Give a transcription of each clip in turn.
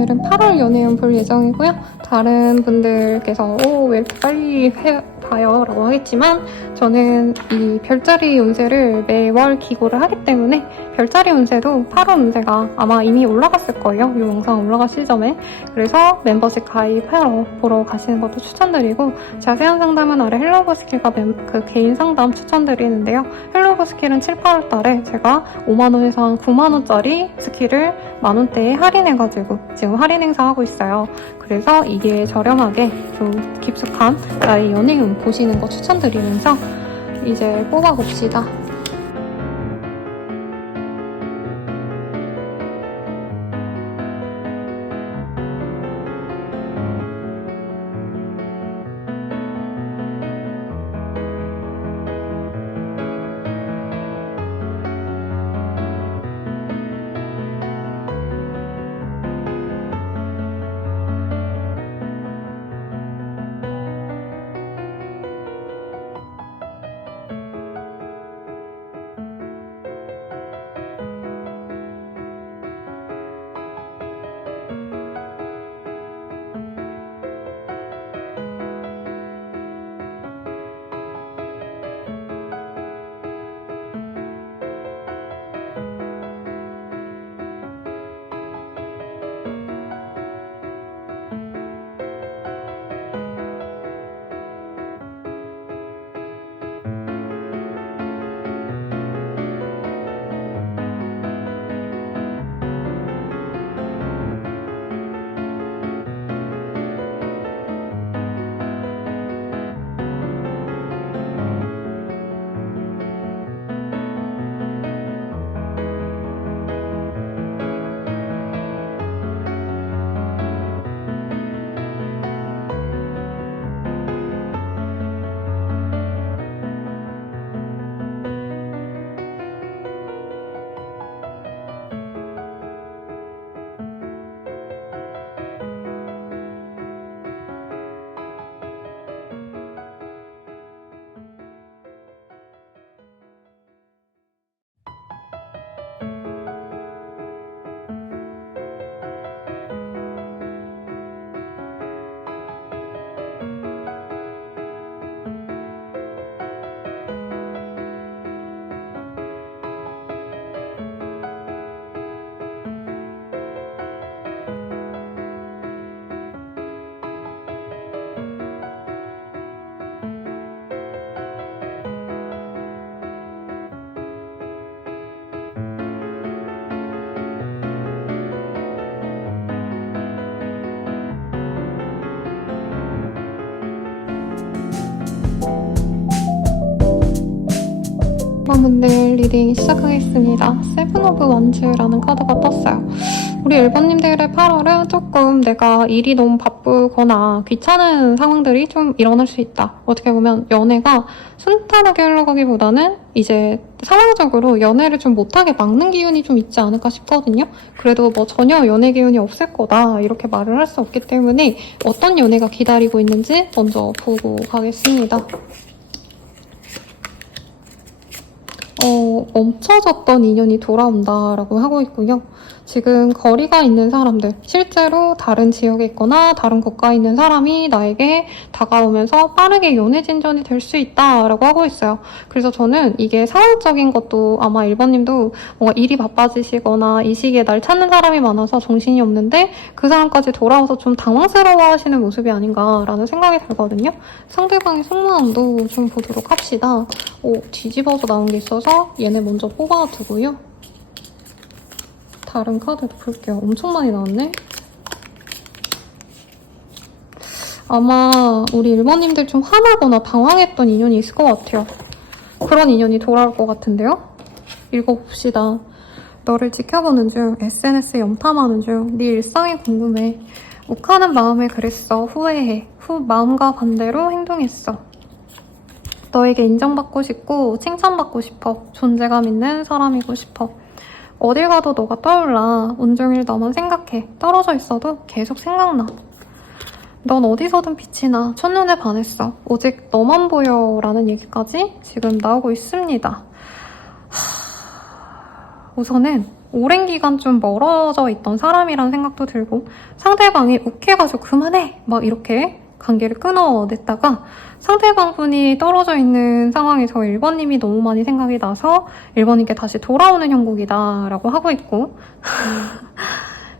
오늘은 8월 연애운 볼 예정이고요. 다른 분들께서 왜 이렇게 빨리 봐요? 라고 하겠지만 저는 이 별자리 운세를 매월 기고를 하기 때문에 별자리 운세도 8월 운세가 아마 이미 올라갔을 거예요. 이 영상 올라갈 시점에. 그래서 멤버십 가입하러 보러 가시는 것도 추천드리고 자세한 상담은 아래 헬로우 스킬과 그 개인 상담 추천드리는데요. 헬로우 스킬은 7, 8월 달에 제가 5만원에서 한 9만원짜리 스킬을 만원대에 할인해가지고 지금 할인 행사하고 있어요. 그래서 이게 저렴하게 좀 깊숙한 나의 연애운 보시는 거 추천드리면서 이제 뽑아봅시다. 분들 리딩 시작하겠습니다. 세븐 오브 원즈라는 카드가 떴어요. 우리 1번님들의 8월은 조금 내가 일이 너무 바쁘거나 귀찮은 상황들이 좀 일어날 수 있다. 어떻게 보면 연애가 순탄하게 흘러가기보다는 이제 상황적으로 연애를 좀 못하게 막는 기운이 좀 있지 않을까 싶거든요. 그래도 뭐 전혀 연애 기운이 없을 거다 이렇게 말을 할 수 없기 때문에 어떤 연애가 기다리고 있는지 먼저 보고 가겠습니다. 멈춰졌던 인연이 돌아온다라고 하고 있고요. 지금 거리가 있는 사람들, 실제로 다른 지역에 있거나 다른 국가에 있는 사람이 나에게 다가오면서 빠르게 연애 진전이 될 수 있다라고 하고 있어요. 그래서 저는 이게 상황적인 것도 아마 1번님도 뭔가 일이 바빠지시거나 이 시기에 날 찾는 사람이 많아서 정신이 없는데 그 사람까지 돌아와서 좀 당황스러워하시는 모습이 아닌가라는 생각이 들거든요. 상대방의 속마음도 좀 보도록 합시다. 뒤집어서 나온 게 있어서 얘네 먼저 뽑아두고요. 다른 카드도 볼게요. 엄청 많이 나왔네. 아마 우리 1번님들 좀 화나거나 당황했던 인연이 있을 것 같아요. 그런 인연이 돌아올 것 같은데요? 읽어봅시다. 너를 지켜보는 중, SNS 염탐하는 중, 네 일상이 궁금해. 욱하는 마음에 그랬어. 후회해. 마음과 반대로 행동했어. 너에게 인정받고 싶고 칭찬받고 싶어. 존재감 있는 사람이고 싶어. 어딜 가도 너가 떠올라. 온종일 너만 생각해. 떨어져 있어도 계속 생각나. 넌 어디서든 빛이 나. 첫눈에 반했어. 오직 너만 보여. 라는 얘기까지 지금 나오고 있습니다. 우선은 오랜 기간 좀 멀어져 있던 사람이라는 생각도 들고 상대방이 욱해가지고 그만해! 막 이렇게 관계를 끊어냈다가 상대방분이 떨어져 있는 상황에서 1번님이 너무 많이 생각이 나서 1번님께 다시 돌아오는 형국이다 라고 하고 있고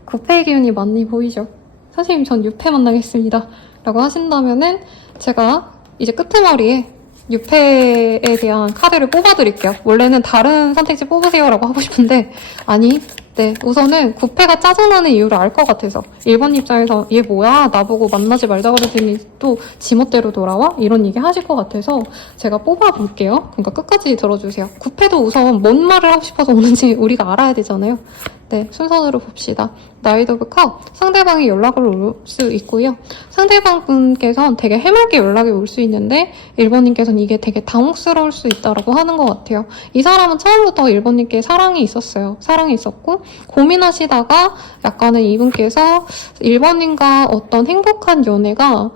구패의 기운이 많이 보이죠. 선생님 전 6패 만나겠습니다 라고 하신다면은 제가 이제 끄트머리에 6패에 대한 카드를 뽑아드릴게요. 원래는 다른 선택지 뽑으세요 라고 하고 싶은데 아니 네 우선은 9패가 짜증나는 이유를 알 것 같아서 1번 입장에서 얘 뭐야 나보고 만나지 말자 그러더니 또 지멋대로 돌아와? 이런 얘기 하실 것 같아서 제가 뽑아볼게요. 그러니까 끝까지 들어주세요. 9패도 우선 뭔 말을 하고 싶어서 오는지 우리가 알아야 되잖아요. 네, 순서대로 봅시다. 나이트 오브 컵, 상대방이 연락을 올 수 있고요. 상대방 분께서는 되게 해맑게 연락이 올 수 있는데 1번님께서는 이게 되게 당혹스러울 수 있다라고 하는 것 같아요. 이 사람은 처음부터 1번님께 사랑이 있었어요. 사랑이 있었고 고민하시다가 약간은 이분께서 1번님과 어떤 행복한 연애가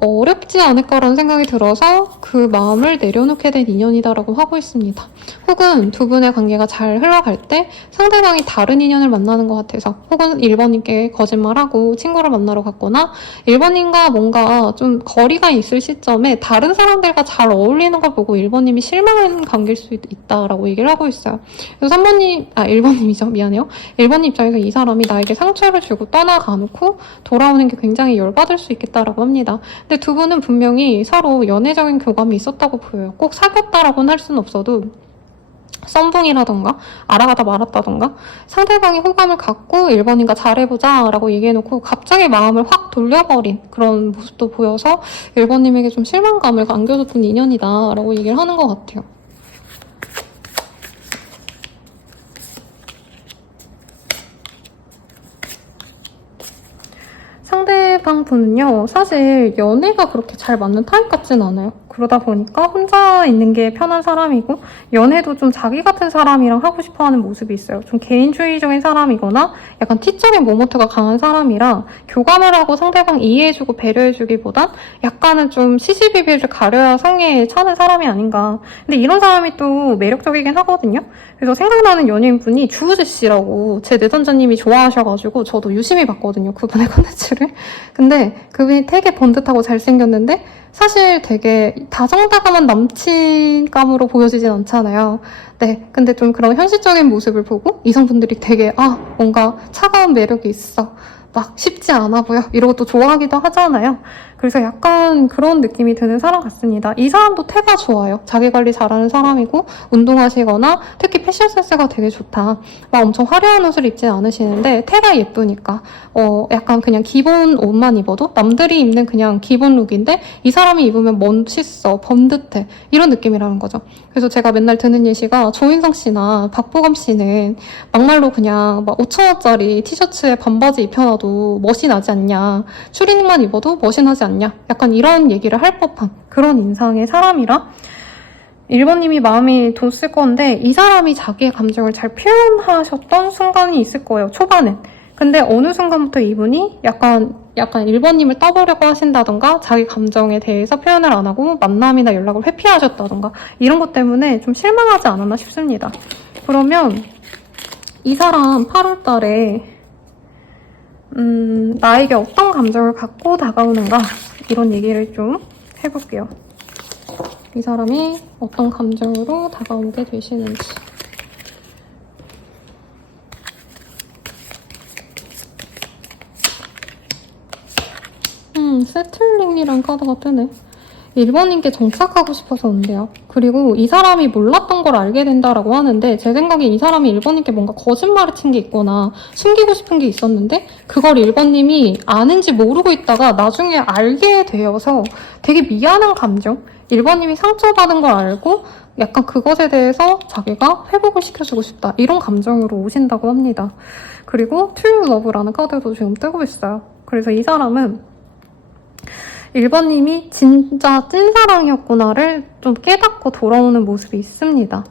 어렵지 않을까라는 생각이 들어서 그 마음을 내려놓게 된 인연이다라고 하고 있습니다. 혹은 두 분의 관계가 잘 흘러갈 때 상대방이 다른 인연을 만나는 것 같아서 혹은 1번님께 거짓말하고 친구를 만나러 갔거나 1번님과 뭔가 좀 거리가 있을 시점에 다른 사람들과 잘 어울리는 걸 보고 1번님이 실망한 관계일 수 있다라고 얘기를 하고 있어요. 그래서 1번님이죠. 미안해요. 1번님 입장에서 이 사람이 나에게 상처를 주고 떠나가놓고 돌아오는 게 굉장히 열받을 수 있겠다라고 합니다. 근데 두 분은 분명히 서로 연애적인 교감이 있었다고 보여요. 꼭 사귀었다라고는 할 수는 없어도 썸붕이라던가 알아가다 말았다던가 상대방이 호감을 갖고 1번인가 잘해보자 라고 얘기해놓고 갑자기 마음을 확 돌려버린 그런 모습도 보여서 1번님에게 좀 실망감을 안겨줬던 인연이다 라고 얘기를 하는 것 같아요. 상대방 분은요, 사실 연애가 그렇게 잘 맞는 타입 같진 않아요. 그러다 보니까 혼자 있는 게 편한 사람이고 연애도 좀 자기 같은 사람이랑 하고 싶어하는 모습이 있어요. 좀 개인주의적인 사람이거나 약간 T적인 모먼트가 강한 사람이라 교감을 하고 상대방 이해해주고 배려해주기보단 약간은 좀 시시비비를 가려야 성에 차는 사람이 아닌가. 근데 이런 사람이 또 매력적이긴 하거든요. 그래서 생각나는 연예인분이 주우재 씨라고 제 내전자님이 좋아하셔가지고 저도 유심히 봤거든요. 그분의 컨텐츠를. 근데 그분이 되게 번듯하고 잘생겼는데 사실 되게 다정다감한 남친감으로 보여지진 않잖아요. 네, 근데 좀 그런 현실적인 모습을 보고 이성분들이 되게 뭔가 차가운 매력이 있어. 막 쉽지 않아 보여. 이러고 또 좋아하기도 하잖아요. 그래서 약간 그런 느낌이 드는 사람 같습니다. 이 사람도 태가 좋아요. 자기관리 잘하는 사람이고 운동하시거나 특히 패션 센스가 되게 좋다. 막 엄청 화려한 옷을 입진 않으시는데 태가 예쁘니까 약간 그냥 기본 옷만 입어도 남들이 입는 그냥 기본 룩인데 이 사람이 입으면 멋있어, 번듯해 이런 느낌이라는 거죠. 그래서 제가 맨날 드는 예시가 조인성 씨나 박보검 씨는 막말로 그냥 막 5,000원짜리 티셔츠에 반바지 입혀놔도 멋이 나지 않냐, 추리닝만 입어도 멋이 나지 않냐, 약간 이런 얘기를 할 법한 그런 인상의 사람이라 1번님이 마음이 뒀을 건데 이 사람이 자기의 감정을 잘 표현하셨던 순간이 있을 거예요, 초반엔. 근데 어느 순간부터 이분이 약간 1번님을 떠보려고 하신다던가 자기 감정에 대해서 표현을 안 하고 만남이나 연락을 회피하셨다던가 이런 것 때문에 좀 실망하지 않았나 싶습니다. 그러면 이 사람 8월 달에 나에게 어떤 감정을 갖고 다가오는가 이런 얘기를 좀 해볼게요. 이 사람이 어떤 감정으로 다가오게 되시는지. 세틀링이란 카드가 뜨네. 1번님께 정착하고 싶어서 온대요. 그리고 이 사람이 몰랐던 걸 알게 된다라고 하는데 제 생각에 이 사람이 1번님께 뭔가 거짓말을 친 게 있거나 숨기고 싶은 게 있었는데 그걸 1번님이 아는지 모르고 있다가 나중에 알게 되어서 되게 미안한 감정? 1번님이 상처받은 걸 알고 약간 그것에 대해서 자기가 회복을 시켜주고 싶다. 이런 감정으로 오신다고 합니다. 그리고 True Love라는 카드도 지금 뜨고 있어요. 그래서 이 사람은 1번님이 진짜 찐사랑이었구나를 좀 깨닫고 돌아오는 모습이 있습니다.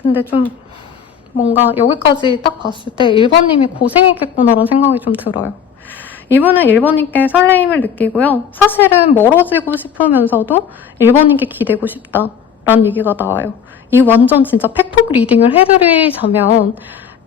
근데 좀 뭔가 여기까지 딱 봤을 때 1번님이 고생했겠구나라는 생각이 좀 들어요. 이분은 1번님께 설레임을 느끼고요. 사실은 멀어지고 싶으면서도 1번님께 기대고 싶다. 라는 얘기가 나와요. 이 완전 진짜 팩폭 리딩을 해드리자면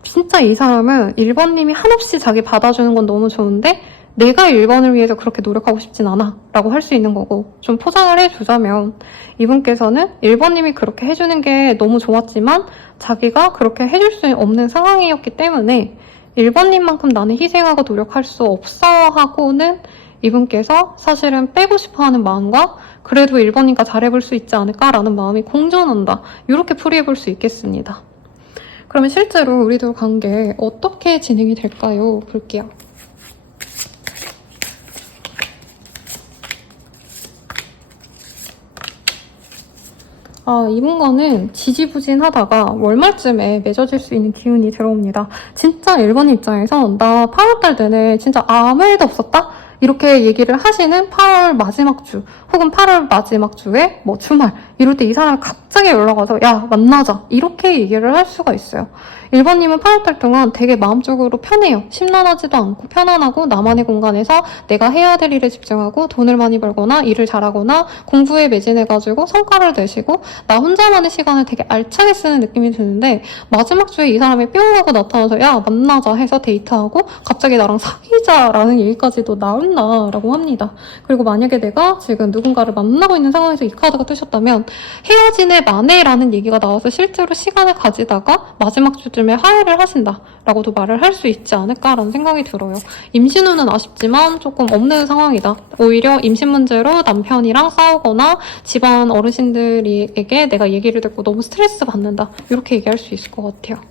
진짜 이 사람은 1번님이 한없이 자기 받아주는 건 너무 좋은데 내가 1번을 위해서 그렇게 노력하고 싶진 않아 라고 할 수 있는 거고, 좀 포장을 해주자면 이분께서는 1번님이 그렇게 해주는 게 너무 좋았지만 자기가 그렇게 해줄 수 없는 상황이었기 때문에 1번님만큼 나는 희생하고 노력할 수 없어 하고는 이분께서 사실은 빼고 싶어하는 마음과 그래도 1번님과 잘해볼 수 있지 않을까라는 마음이 공존한다, 이렇게 풀이해볼 수 있겠습니다. 그러면 실제로 우리들 관계 어떻게 진행이 될까요? 볼게요. 이분과는 지지부진하다가 월말쯤에 맺어질 수 있는 기운이 들어옵니다. 진짜 1번 입장에선 나 8월달 내내 진짜 아무 일도 없었다? 이렇게 얘기를 하시는 8월 마지막 주 혹은 8월 마지막 주에 뭐 주말 이럴 때 이 사람이 갑자기 연락 와서 야 만나자 이렇게 얘기를 할 수가 있어요. 1번님은 8월달 동안 되게 마음적으로 편해요. 심란하지도 않고 편안하고 나만의 공간에서 내가 해야 될 일에 집중하고 돈을 많이 벌거나 일을 잘하거나 공부에 매진해가지고 성과를 내시고 나 혼자만의 시간을 되게 알차게 쓰는 느낌이 드는데, 마지막 주에 이 사람이 뿅 하고 나타나서 야 만나자 해서 데이트하고 갑자기 나랑 사귀자라는 얘기까지도 나온다라고 합니다. 그리고 만약에 내가 지금 누군가를 만나고 있는 상황에서 이 카드가 뜨셨다면 헤어지네 마네라는 얘기가 나와서 실제로 시간을 가지다가 마지막 주쯤에 화해를 하신다라고도 말을 할 수 있지 않을까라는 생각이 들어요. 임신 후는 아쉽지만 조금 없는 상황이다. 오히려 임신 문제로 남편이랑 싸우거나 집안 어르신들에게 내가 얘기를 듣고 너무 스트레스 받는다, 이렇게 얘기할 수 있을 것 같아요.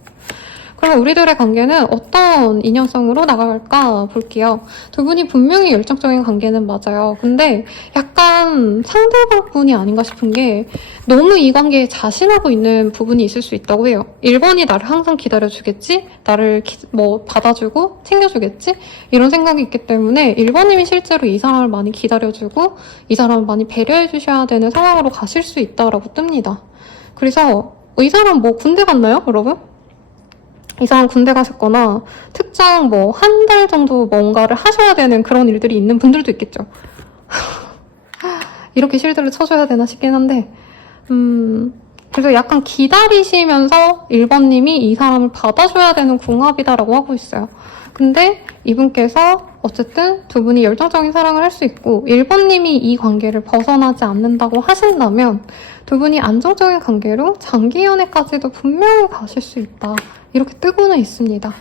그럼 우리들의 관계는 어떤 인연성으로 나갈까 볼게요. 두 분이 분명히 열정적인 관계는 맞아요. 근데 약간 상대방분이 아닌가 싶은 게 너무 이 관계에 자신하고 있는 부분이 있을 수 있다고 해요. 1번이 나를 항상 기다려주겠지? 나를 받아주고 챙겨주겠지? 이런 생각이 있기 때문에 1번님이 실제로 이 사람을 많이 기다려주고 이 사람을 많이 배려해주셔야 되는 상황으로 가실 수 있다라고 뜹니다. 그래서 이 사람 뭐 군대 갔나요, 여러분? 이 사람 군대 가셨거나 특정 뭐 한 달 정도 뭔가를 하셔야 되는 그런 일들이 있는 분들도 있겠죠. 이렇게 실드를 쳐줘야 되나 싶긴 한데 그래서 약간 기다리시면서 1번님이 이 사람을 받아줘야 되는 궁합이다라고 하고 있어요. 근데 이분께서 어쨌든 두 분이 열정적인 사랑을 할 수 있고 1번님이 이 관계를 벗어나지 않는다고 하신다면 두 분이 안정적인 관계로 장기 연애까지도 분명히 가실 수 있다, 이렇게 뜨고는 있습니다.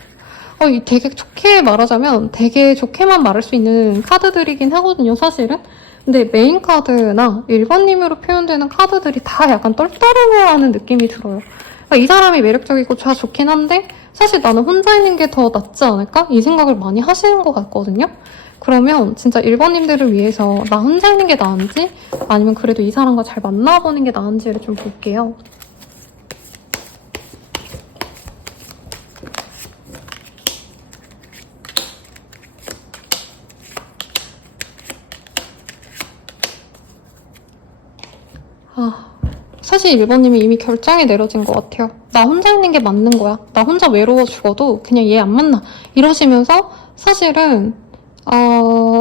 되게 좋게 말하자면 되게 좋게만 말할 수 있는 카드들이긴 하거든요, 사실은. 근데 메인 카드나 1번님으로 표현되는 카드들이 다 약간 떨떠름해하는 느낌이 들어요. 그러니까 이 사람이 매력적이고 좋긴 한데 사실 나는 혼자 있는 게 더 낫지 않을까? 이 생각을 많이 하시는 것 같거든요. 그러면 진짜 1번님들을 위해서 나 혼자 있는 게 나은지 아니면 그래도 이 사람과 잘 만나보는 게 나은지를 좀 볼게요. 사실 1번님이 이미 결정이 내려진 것 같아요. 나 혼자 있는 게 맞는 거야. 나 혼자 외로워 죽어도 그냥 얘 안 만나. 이러시면서 사실은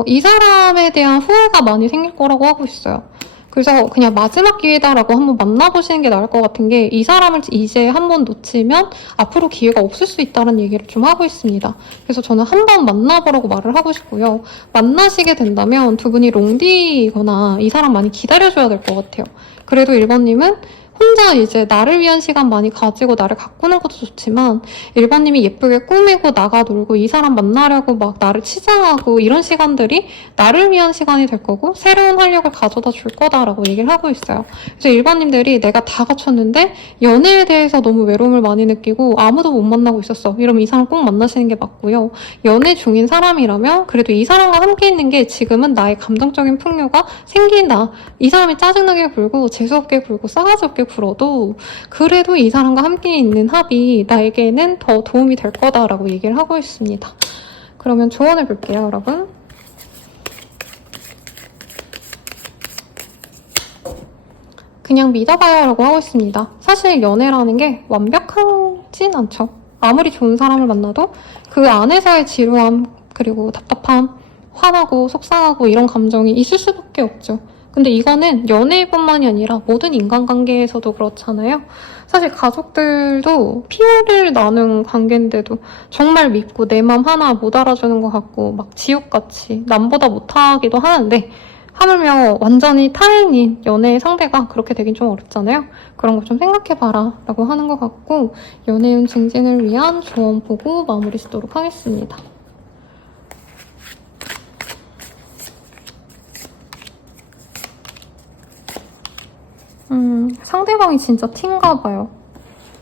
이 사람에 대한 후회가 많이 생길 거라고 하고 있어요. 그래서 그냥 마지막 기회다라고 한번 만나보시는 게 나을 것 같은 게, 이 사람을 이제 한번 놓치면 앞으로 기회가 없을 수 있다는 얘기를 좀 하고 있습니다. 그래서 저는 한번 만나보라고 말을 하고 싶고요. 만나시게 된다면 두 분이 롱디거나 이 사람 많이 기다려줘야 될 것 같아요. 그래도 1번님은 혼자 이제 나를 위한 시간 많이 가지고 나를 가꾸는 것도 좋지만 1번님이 예쁘게 꾸미고 나가 놀고 이 사람 만나려고 막 나를 치장하고 이런 시간들이 나를 위한 시간이 될 거고 새로운 활력을 가져다 줄 거다라고 얘기를 하고 있어요. 그래서 1번님들이 내가 다 갖췄는데 연애에 대해서 너무 외로움을 많이 느끼고 아무도 못 만나고 있었어, 이러면 이 사람 꼭 만나시는 게 맞고요. 연애 중인 사람이라면 그래도 이 사람과 함께 있는 게 지금은 나의 감정적인 풍요가 생긴다. 이 사람이 짜증나게 굴고 재수없게 굴고 싸가지 없게 굴어도 그래도 이 사람과 함께 있는 합이 나에게는 더 도움이 될 거다라고 얘기를 하고 있습니다. 그러면 조언을 볼게요, 여러분. 그냥 믿어봐요 라고 하고 있습니다. 사실 연애라는 게 완벽하진 않죠. 아무리 좋은 사람을 만나도 그 안에서의 지루함, 그리고 답답함, 화나고 속상하고 이런 감정이 있을 수밖에 없죠. 근데 이거는 연애뿐만이 아니라 모든 인간관계에서도 그렇잖아요. 사실 가족들도 피해를 나눈 관계인데도 정말 믿고 내 맘 하나 못 알아주는 것 같고 막 지옥같이 남보다 못하기도 하는데 하물며 완전히 타인인 연애의 상대가 그렇게 되긴 좀 어렵잖아요. 그런 거 좀 생각해봐라 라고 하는 것 같고 연애운 증진을 위한 조언 보고 마무리 짓도록 하겠습니다. 상대방이 진짜 T인가 봐요.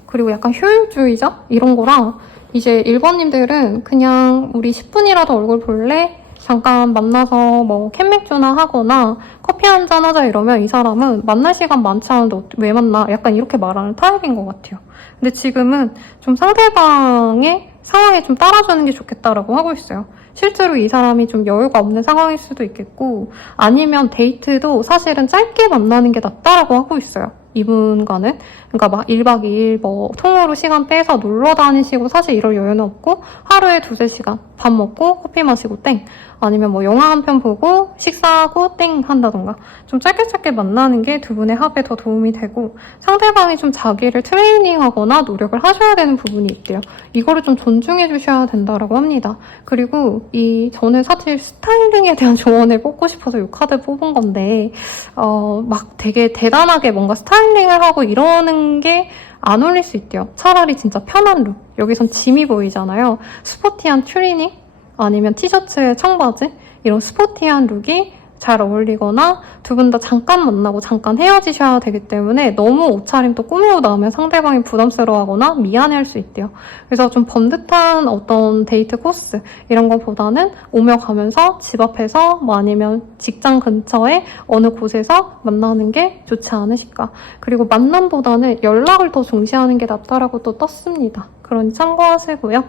그리고 약간 효율주의자? 이런 거랑 이제 1번님들은 그냥 우리 10분이라도 얼굴 볼래? 잠깐 만나서 뭐 캔맥주나 하거나 커피 한잔 하자 이러면 이 사람은 만날 시간 많지 않은데 왜 만나? 약간 이렇게 말하는 타입인 것 같아요. 근데 지금은 좀 상대방의 상황에 좀 따라주는 게 좋겠다라고 하고 있어요. 실제로 이 사람이 좀 여유가 없는 상황일 수도 있겠고 아니면 데이트도 사실은 짧게 만나는 게 낫다라고 하고 있어요. 이분과는. 그러니까 막 1박 2일 뭐 통으로 시간 빼서 놀러 다니시고 사실 이럴 여유는 없고 하루에 2~3시간 밥 먹고 커피 마시고 땡 아니면 뭐 영화 한 편 보고 식사하고 땡 한다던가 좀 짧게 만나는 게 두 분의 합에 더 도움이 되고 상대방이 좀 자기를 트레이닝하거나 노력을 하셔야 되는 부분이 있대요. 이거를 좀 존중해 주셔야 된다라고 합니다. 그리고 저는 사실 스타일링에 대한 조언을 뽑고 싶어서 이 카드 뽑은 건데 막 되게 대단하게 뭔가 스타일링을 하고 이러는 게 안 어울릴 수 있대요. 차라리 진짜 편한 룩. 여기선 짐이 보이잖아요. 스포티한 튜리닝? 아니면 티셔츠에 청바지? 이런 스포티한 룩이 잘 어울리거나 두 분 다 잠깐 만나고 잠깐 헤어지셔야 되기 때문에 너무 옷차림 또 꾸미고 나오면 상대방이 부담스러워하거나 미안해할 수 있대요. 그래서 좀 번듯한 어떤 데이트 코스 이런 것보다는 오며 가면서 집 앞에서 뭐 아니면 직장 근처에 어느 곳에서 만나는 게 좋지 않으실까. 그리고 만남보다는 연락을 더 중시하는 게 낫다라고 또 떴습니다. 그러니 참고하시고요.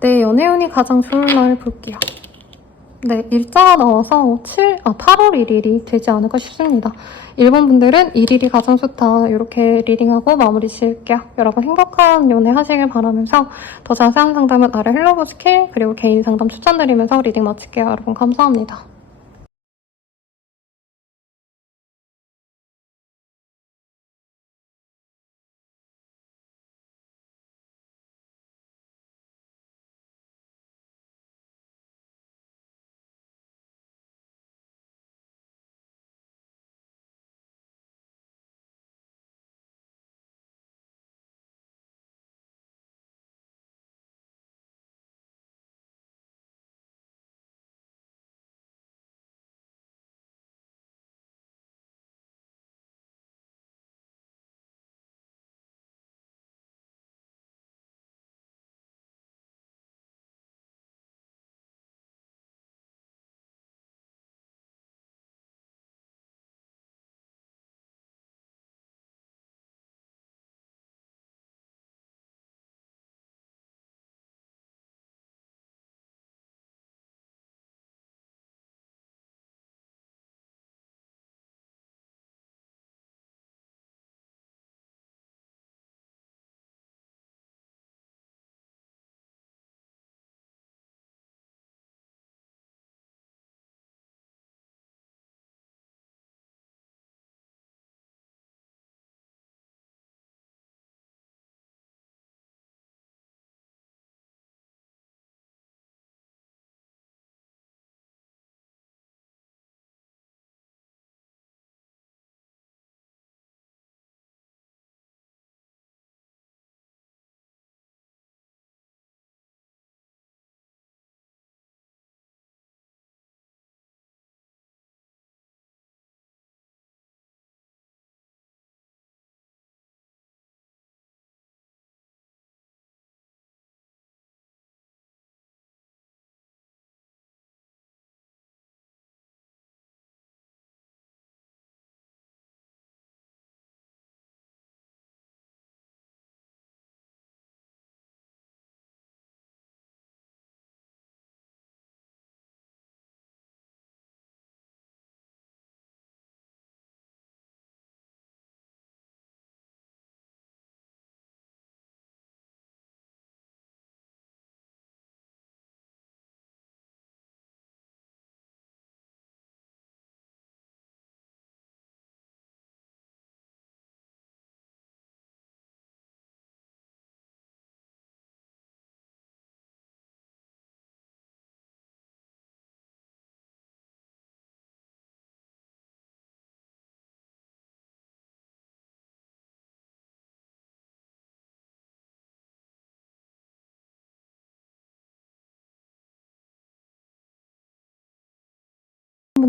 네, 연애운이 가장 좋은 날 볼게요. 네, 일자가 나와서 8월 1일이 되지 않을까 싶습니다. 1번 분들은 1일이 가장 좋다. 이렇게 리딩하고 마무리 지을게요. 여러분 행복한 연애 하시길 바라면서 더 자세한 상담은 아래 헬로우 스킬 그리고 개인 상담 추천드리면서 리딩 마칠게요. 여러분 감사합니다.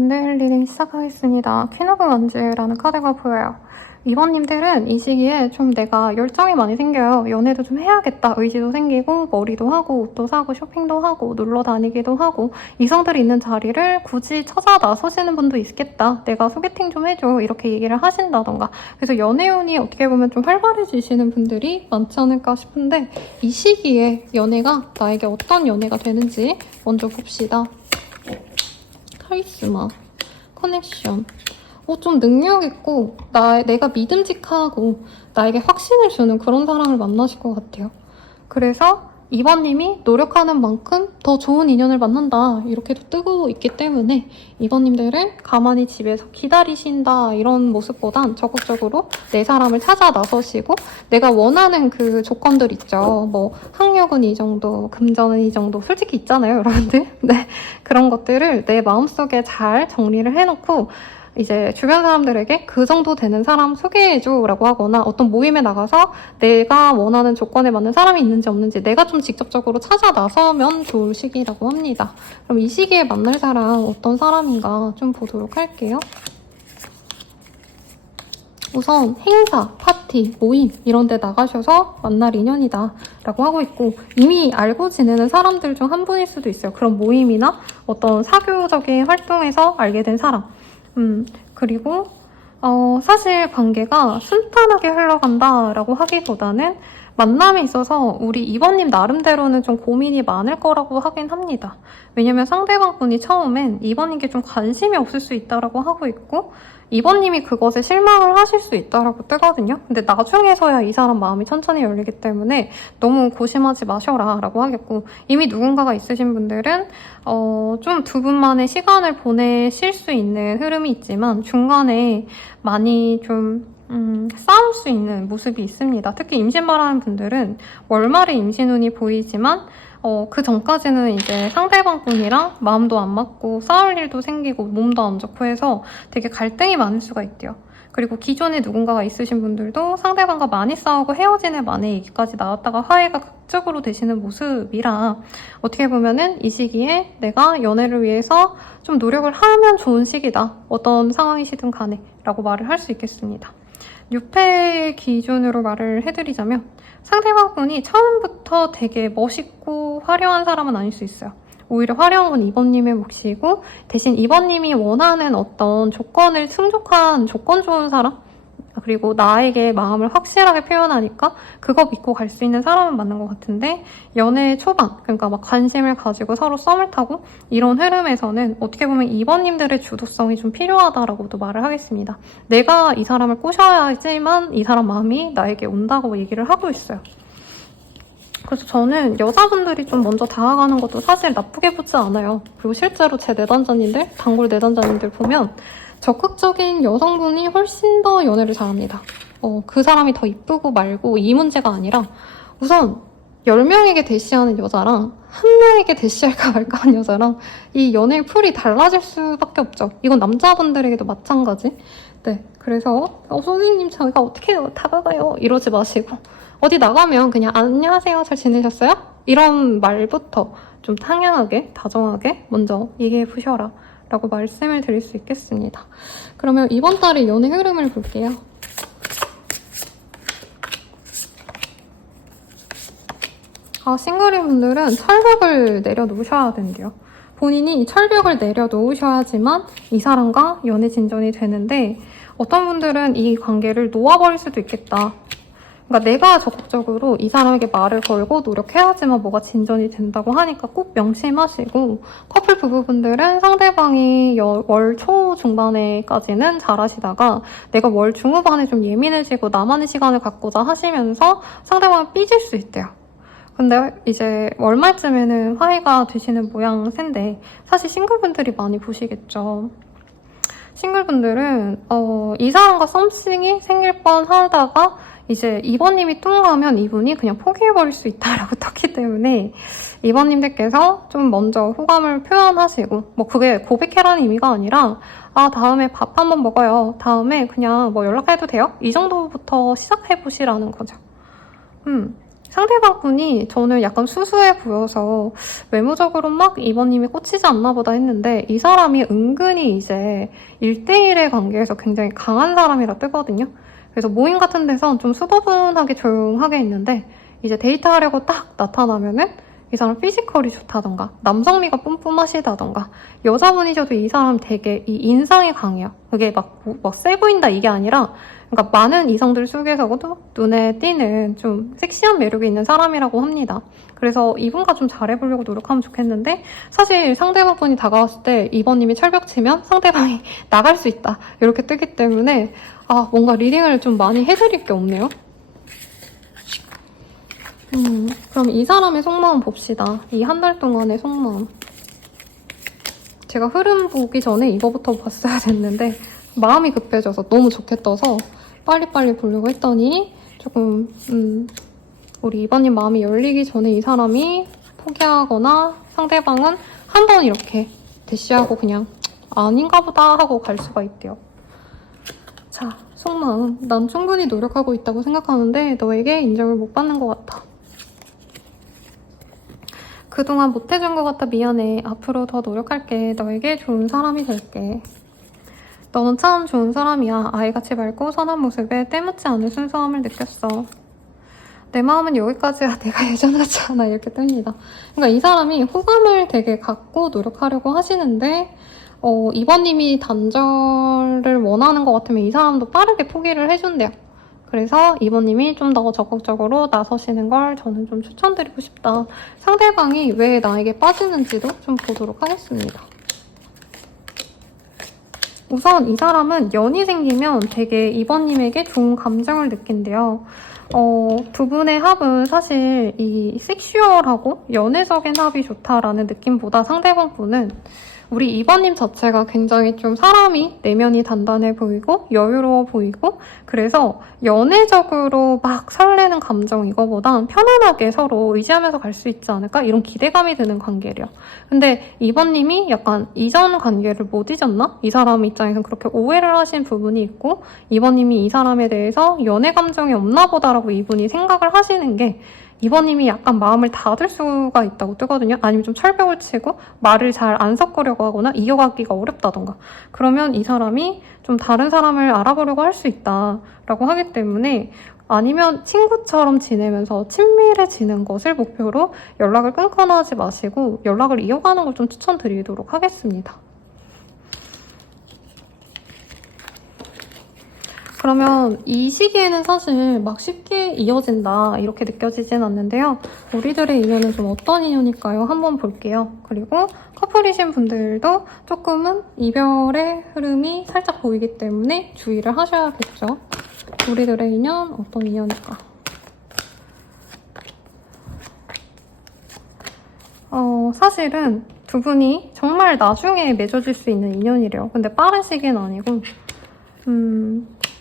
분들 리딩 시작하겠습니다. 퀸 오브 원즈라는 카드가 보여요. 2번님들은 이 시기에 좀 내가 열정이 많이 생겨요. 연애도 좀 해야겠다 의지도 생기고 머리도 하고 옷도 사고 쇼핑도 하고 놀러 다니기도 하고 이성들이 있는 자리를 굳이 찾아 나서시는 분도 있겠다. 내가 소개팅 좀 해줘 이렇게 얘기를 하신다던가. 그래서 연애운이 어떻게 보면 좀 활발해지시는 분들이 많지 않을까 싶은데 이 시기에 연애가 나에게 어떤 연애가 되는지 먼저 봅시다. 카리스마, 커넥션. 좀 능력 있고 내가 믿음직하고 나에게 확신을 주는 그런 사람을 만나실 것 같아요. 그래서 2번님이 노력하는 만큼 더 좋은 인연을 만난다 이렇게도 뜨고 있기 때문에 2번님들을 가만히 집에서 기다리신다 이런 모습보단 적극적으로 내 사람을 찾아 나서시고 내가 원하는 그 조건들 있죠. 뭐 학력은 이 정도, 금전은 이 정도 솔직히 있잖아요 여러분들. 네, 그런 것들을 내 마음속에 잘 정리를 해놓고 이제 주변 사람들에게 그 정도 되는 사람 소개해줘 라고 하거나 어떤 모임에 나가서 내가 원하는 조건에 맞는 사람이 있는지 없는지 내가 좀 직접적으로 찾아 나서면 좋을 시기라고 합니다. 그럼 이 시기에 만날 사람 어떤 사람인가 좀 보도록 할게요. 우선 행사, 파티, 모임 이런 데 나가셔서 만날 인연이다 라고 하고 있고 이미 알고 지내는 사람들 중 한 분일 수도 있어요. 그런 모임이나 어떤 사교적인 활동에서 알게 된 사람. 그리고 사실 관계가 순탄하게 흘러간다라고 하기보다는 만남에 있어서 우리 2번님 나름대로는 좀 고민이 많을 거라고 하긴 합니다. 왜냐면 상대방분이 처음엔 2번님께 좀 관심이 없을 수 있다라고 하고 있고 2번님이 그것에 실망을 하실 수 있다라고 뜨거든요. 근데 나중에서야 이 사람 마음이 천천히 열리기 때문에 너무 고심하지 마셔라 라고 하겠고 이미 누군가가 있으신 분들은 좀 두 분만의 시간을 보내실 수 있는 흐름이 있지만 중간에 많이 좀 싸울 수 있는 모습이 있습니다. 특히 임신 바라는 분들은 월말에 임신운이 보이지만 그 전까지는 이제 상대방 분이랑 마음도 안 맞고 싸울 일도 생기고 몸도 안 좋고 해서 되게 갈등이 많을 수가 있대요. 그리고 기존에 누군가가 있으신 분들도 상대방과 많이 싸우고 헤어지는 만에 얘기까지 나왔다가 화해가 극적으로 되시는 모습이라 어떻게 보면은 이 시기에 내가 연애를 위해서 좀 노력을 하면 좋은 시기다. 어떤 상황이시든 간에 라고 말을 할 수 있겠습니다. 6패 기준으로 말을 해드리자면 상대방분이 처음부터 되게 멋있고 화려한 사람은 아닐 수 있어요. 오히려 화려한 건 2번님의 몫이고 대신 2번님이 원하는 어떤 조건을 충족한 조건 좋은 사람 그리고 나에게 마음을 확실하게 표현하니까 그거 믿고 갈 수 있는 사람은 맞는 것 같은데 연애 초반 그러니까 막 관심을 가지고 서로 썸을 타고 이런 흐름에서는 어떻게 보면 2번님들의 주도성이 좀 필요하다라고도 말을 하겠습니다. 내가 이 사람을 꼬셔야지만 이 사람 마음이 나에게 온다고 얘기를 하고 있어요. 그래서 저는 여자분들이 좀 먼저 다가가는 것도 사실 나쁘게 보지 않아요. 그리고 실제로 제 내담자님들, 단골 내담자님들 보면 적극적인 여성분이 훨씬 더 연애를 잘합니다. 그 사람이 더 이쁘고 말고 이 문제가 아니라 우선 10명에게 대시하는 여자랑 1명에게 대시할까 말까 하는 여자랑 이 연애의 풀이 달라질 수밖에 없죠. 이건 남자분들에게도 마찬가지. 네, 그래서 선생님 저희가 어떻게 다가가요? 이러지 마시고 어디 나가면 그냥 안녕하세요 잘 지내셨어요? 이런 말부터 좀 당연하게 다정하게 먼저 얘기해 보셔라 라고 말씀을 드릴 수 있겠습니다. 그러면 이번 달의 연애 흐름을 볼게요. 싱글인 분들은 철벽을 내려놓으셔야 된대요. 본인이 철벽을 내려놓으셔야지만 이 사람과 연애 진전이 되는데 어떤 분들은 이 관계를 놓아버릴 수도 있겠다. 그러니까 내가 적극적으로 이 사람에게 말을 걸고 노력해야지만 뭐가 진전이 된다고 하니까 꼭 명심하시고 커플 부부분들은 상대방이 월 초 중반에까지는 잘하시다가 내가 월 중후반에 좀 예민해지고 나만의 시간을 갖고자 하시면서 상대방이 삐질 수 있대요. 근데 이제 월말쯤에는 화해가 되시는 모양새인데 사실 싱글분들이 많이 보시겠죠. 싱글분들은 이 사람과 썸씽이 생길 뻔하다가 이제 2번님이 뚱하면 이분이 그냥 포기해버릴 수 있다라고 떴기 때문에 2번님들께서 좀 먼저 호감을 표현하시고 뭐 그게 고백해라는 의미가 아니라 다음에 밥 한번 먹어요. 다음에 그냥 뭐 연락해도 돼요? 이 정도부터 시작해보시라는 거죠. 상대방 분이 저는 약간 수수해 보여서 외모적으로 막 이번님이 꽂히지 않나 보다 했는데 이 사람이 은근히 이제 1대1의 관계에서 굉장히 강한 사람이라 뜨거든요. 그래서 모임 같은 데선 좀 수더분하게 조용하게 있는데 이제 데이트하려고 딱 나타나면은 이 사람 피지컬이 좋다던가 남성미가 뿜뿜하시다던가 여자분이셔도 이 사람 되게 이 인상이 강해요. 그게 막 세 보인다 이게 아니라 그러니까 많은 이성들 속에서도 눈에 띄는 좀 섹시한 매력이 있는 사람이라고 합니다. 그래서 이분과 좀 잘해보려고 노력하면 좋겠는데 사실 상대방분이 다가왔을 때 이번님이 철벽 치면 상대방이 나갈 수 있다 이렇게 뜨기 때문에 뭔가 리딩을 좀 많이 해드릴 게 없네요. 그럼 이 사람의 속마음 봅시다. 이 한 달 동안의 속마음. 제가 흐름 보기 전에 이거부터 봤어야 됐는데 마음이 급해져서 너무 좋게 떠서 빨리빨리 보려고 했더니 조금 우리 이번님 마음이 열리기 전에 이 사람이 포기하거나 상대방은 한번 이렇게 대시하고 그냥 아닌가 보다 하고 갈 수가 있대요. 자, 속마음. 난 충분히 노력하고 있다고 생각하는데 너에게 인정을 못 받는 것 같아. 그동안 못해준 것 같아 미안해. 앞으로 더 노력할게. 너에게 좋은 사람이 될게. 너는 참 좋은 사람이야. 아이같이 맑고 선한 모습에 때묻지 않은 순수함을 느꼈어. 내 마음은 여기까지야. 내가 예전 같지 않아. 이렇게 뜹니다. 그러니까 이 사람이 호감을 되게 갖고 노력하려고 하시는데 이번님이 단절을 원하는 것 같으면 이 사람도 빠르게 포기를 해준대요. 그래서 이번님이 좀 더 적극적으로 나서시는 걸 저는 좀 추천드리고 싶다. 상대방이 왜 나에게 빠지는지도 좀 보도록 하겠습니다. 우선 이 사람은 연이 생기면 되게 이번님에게 좋은 감정을 느낀대요. 두 분의 합은 사실 이 섹슈얼하고 연애적인 합이 좋다라는 느낌보다 상대방 분은 우리 이번님 자체가 굉장히 좀 사람이 내면이 단단해 보이고 여유로워 보이고 그래서 연애적으로 막 설레는 감정 이거보단 편안하게 서로 의지하면서 갈 수 있지 않을까? 이런 기대감이 드는 관계래요. 근데 이번님이 약간 이전 관계를 못 잊었나? 이 사람 입장에서는 그렇게 오해를 하신 부분이 있고 이번님이 이 사람에 대해서 연애 감정이 없나 보다라고 이분이 생각을 하시는 게 이번님이 약간 마음을 닫을 수가 있다고 뜨거든요. 아니면 좀 철벽을 치고 말을 잘 안 섞으려고 하거나 이어가기가 어렵다던가. 그러면 이 사람이 좀 다른 사람을 알아보려고 할 수 있다라고 하기 때문에 아니면 친구처럼 지내면서 친밀해지는 것을 목표로 연락을 끊거나 하지 마시고 연락을 이어가는 걸 좀 추천드리도록 하겠습니다. 그러면 이 시기에는 사실 막 쉽게 이어진다 이렇게 느껴지진 않는데요. 우리들의 인연은 좀 어떤 인연일까요? 한번 볼게요. 그리고 커플이신 분들도 조금은 이별의 흐름이 살짝 보이기 때문에 주의를 하셔야겠죠. 우리들의 인연 어떤 인연일까? 사실은 두 분이 정말 나중에 맺어질 수 있는 인연이래요. 근데 빠른 시기는 아니고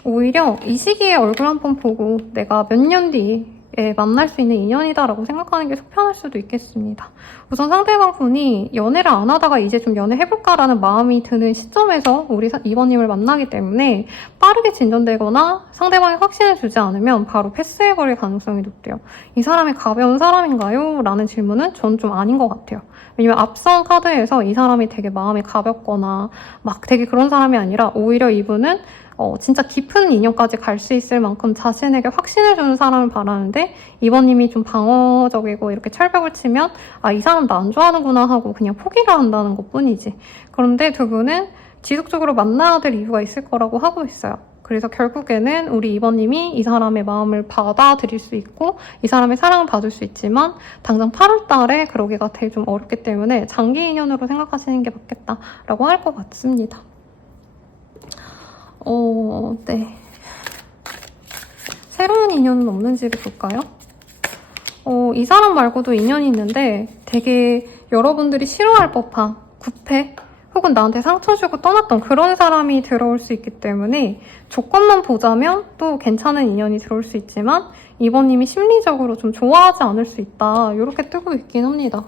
오히려 이 시기에 얼굴 한번 보고 내가 몇 년 뒤에 만날 수 있는 인연이다라고 생각하는 게 속편할 수도 있겠습니다. 우선 상대방 분이 연애를 안 하다가 이제 좀 연애해볼까라는 마음이 드는 시점에서 우리 이번님을 만나기 때문에 빠르게 진전되거나 상대방이 확신을 주지 않으면 바로 패스해버릴 가능성이 높대요. 이 사람이 가벼운 사람인가요? 라는 질문은 전 좀 아닌 것 같아요. 왜냐면 앞선 카드에서 이 사람이 되게 마음이 가볍거나 막 되게 그런 사람이 아니라 오히려 이분은 진짜 깊은 인연까지 갈 수 있을 만큼 자신에게 확신을 주는 사람을 바라는데 이번님이 좀 방어적이고 이렇게 철벽을 치면 이 사람 나 안 좋아하는구나 하고 그냥 포기를 한다는 것뿐이지. 그런데 두 분은 지속적으로 만나야 될 이유가 있을 거라고 하고 있어요. 그래서 결국에는 우리 이번님이 이 사람의 마음을 받아들일 수 있고 이 사람의 사랑을 받을 수 있지만 당장 8월 달에 그러기가 되게 좀 어렵기 때문에 장기 인연으로 생각하시는 게 맞겠다라고 할 것 같습니다. 네. 새로운 인연은 없는지를 볼까요? 이 사람 말고도 인연이 있는데 되게 여러분들이 싫어할 법한 구패 혹은 나한테 상처 주고 떠났던 그런 사람이 들어올 수 있기 때문에 조건만 보자면 또 괜찮은 인연이 들어올 수 있지만 이번님이 심리적으로 좀 좋아하지 않을 수 있다. 이렇게 뜨고 있긴 합니다.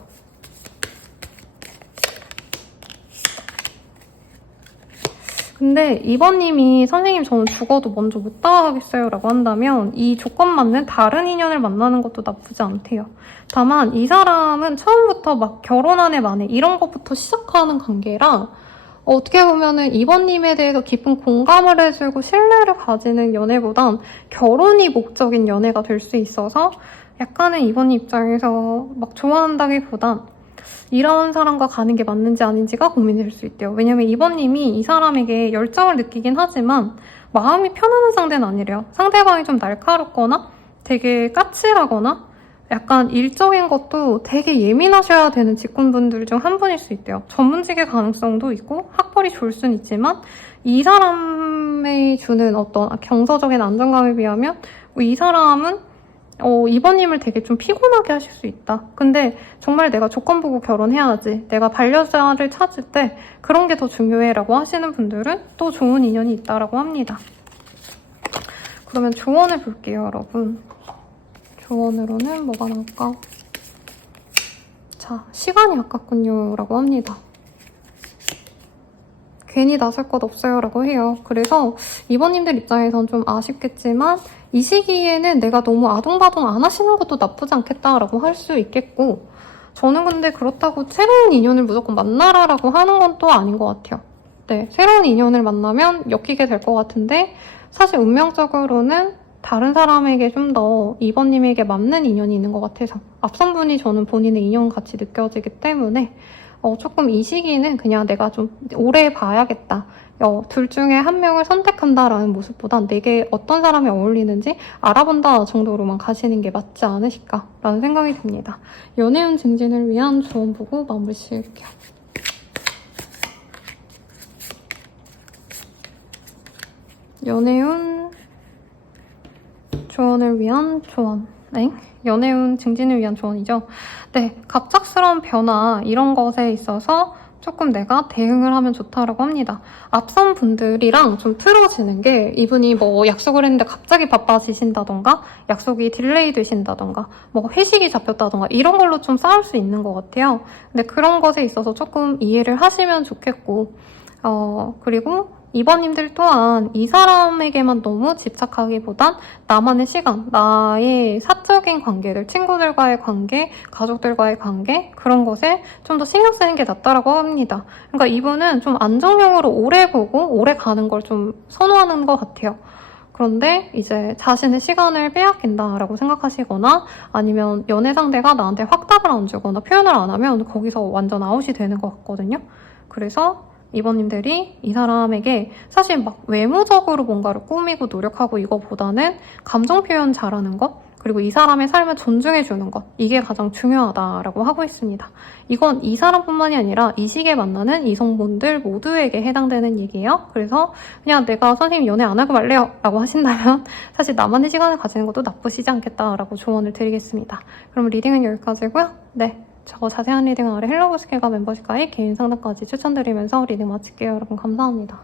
근데 이번님이 선생님 저는 죽어도 먼저 못 다가가겠어요 라고 한다면 이 조건 맞는 다른 인연을 만나는 것도 나쁘지 않대요. 다만 이 사람은 처음부터 막 결혼 한 해 만에 이런 것부터 시작하는 관계라 어떻게 보면은 이번님에 대해서 깊은 공감을 해주고 신뢰를 가지는 연애보단 결혼이 목적인 연애가 될 수 있어서 약간은 이번님 입장에서 막 좋아한다기보단 이런 사람과 가는 게 맞는지 아닌지가 고민될 수 있대요. 왜냐면 이번님이 이 사람에게 열정을 느끼긴 하지만 마음이 편안한 상대는 아니래요. 상대방이 좀 날카롭거나 되게 까칠하거나 약간 일적인 것도 되게 예민하셔야 되는 직군분들 중 한 분일 수 있대요. 전문직의 가능성도 있고 학벌이 좋을 수는 있지만 이 사람이 주는 어떤 경서적인 안정감에 비하면 이 사람은 이번님을 되게 좀 피곤하게 하실 수 있다. 근데 정말 내가 조건 보고 결혼해야지. 내가 반려자를 찾을 때 그런 게 더 중요해 라고 하시는 분들은 또 좋은 인연이 있다라고 합니다. 그러면 조언을 볼게요, 여러분. 조언으로는 뭐가 나올까? 자, 시간이 아깝군요 라고 합니다. 괜히 나설 것 없어요 라고 해요. 그래서 이번님들 입장에선 좀 아쉽겠지만 이 시기에는 내가 너무 아둥바둥 안 하시는 것도 나쁘지 않겠다라고 할 수 있겠고 저는 근데 그렇다고 새로운 인연을 무조건 만나라라고 하는 건 또 아닌 것 같아요. 네, 새로운 인연을 만나면 엮이게 될 것 같은데 사실 운명적으로는 다른 사람에게 좀 더 이번님에게 맞는 인연이 있는 것 같아서 앞선 분이 저는 본인의 인연 같이 느껴지기 때문에 조금 이 시기는 그냥 내가 좀 오래 봐야겠다. 둘 중에 한 명을 선택한다라는 모습보단 내게 어떤 사람이 어울리는지 알아본다 정도로만 가시는 게 맞지 않으실까라는 생각이 듭니다. 연애운 증진을 위한 조언 보고 마무리 지을게요. 연애운 조언을 위한 조언. 네? 연애운 증진을 위한 조언이죠. 네, 갑작스러운 변화 이런 것에 있어서 조금 내가 대응을 하면 좋다라고 합니다. 앞선 분들이랑 좀 틀어지는 게 이분이 뭐 약속을 했는데 갑자기 바빠지신다던가 약속이 딜레이 되신다던가 뭐 회식이 잡혔다던가 이런 걸로 좀 싸울 수 있는 것 같아요. 근데 그런 것에 있어서 조금 이해를 하시면 좋겠고 그리고 이번님들 또한 이 사람에게만 너무 집착하기보단 나만의 시간, 나의 사적인 관계들, 친구들과의 관계, 가족들과의 관계 그런 것에 좀 더 신경 쓰는 게 낫다라고 합니다. 그러니까 이분은 좀 안정형으로 오래 보고 오래 가는 걸 좀 선호하는 것 같아요. 그런데 이제 자신의 시간을 빼앗긴다라고 생각하시거나 아니면 연애 상대가 나한테 확답을 안 주거나 표현을 안 하면 거기서 완전 아웃이 되는 것 같거든요. 그래서 이번님들이 이 사람에게 사실 막 외모적으로 뭔가를 꾸미고 노력하고 이거보다는 감정 표현 잘하는 것 그리고 이 사람의 삶을 존중해주는 것 이게 가장 중요하다라고 하고 있습니다. 이건 이 사람뿐만이 아니라 이 시기에 만나는 이성분들 모두에게 해당되는 얘기예요. 그래서 그냥 내가 선생님 연애 안 하고 말래요 라고 하신다면 사실 나만의 시간을 가지는 것도 나쁘시지 않겠다라고 조언을 드리겠습니다. 그럼 리딩은 여기까지고요. 네. 저 자세한 리딩 아래 헬로우스케가 멤버십 가입 개인 상담까지 추천드리면서 리딩 마칠게요. 여러분 감사합니다.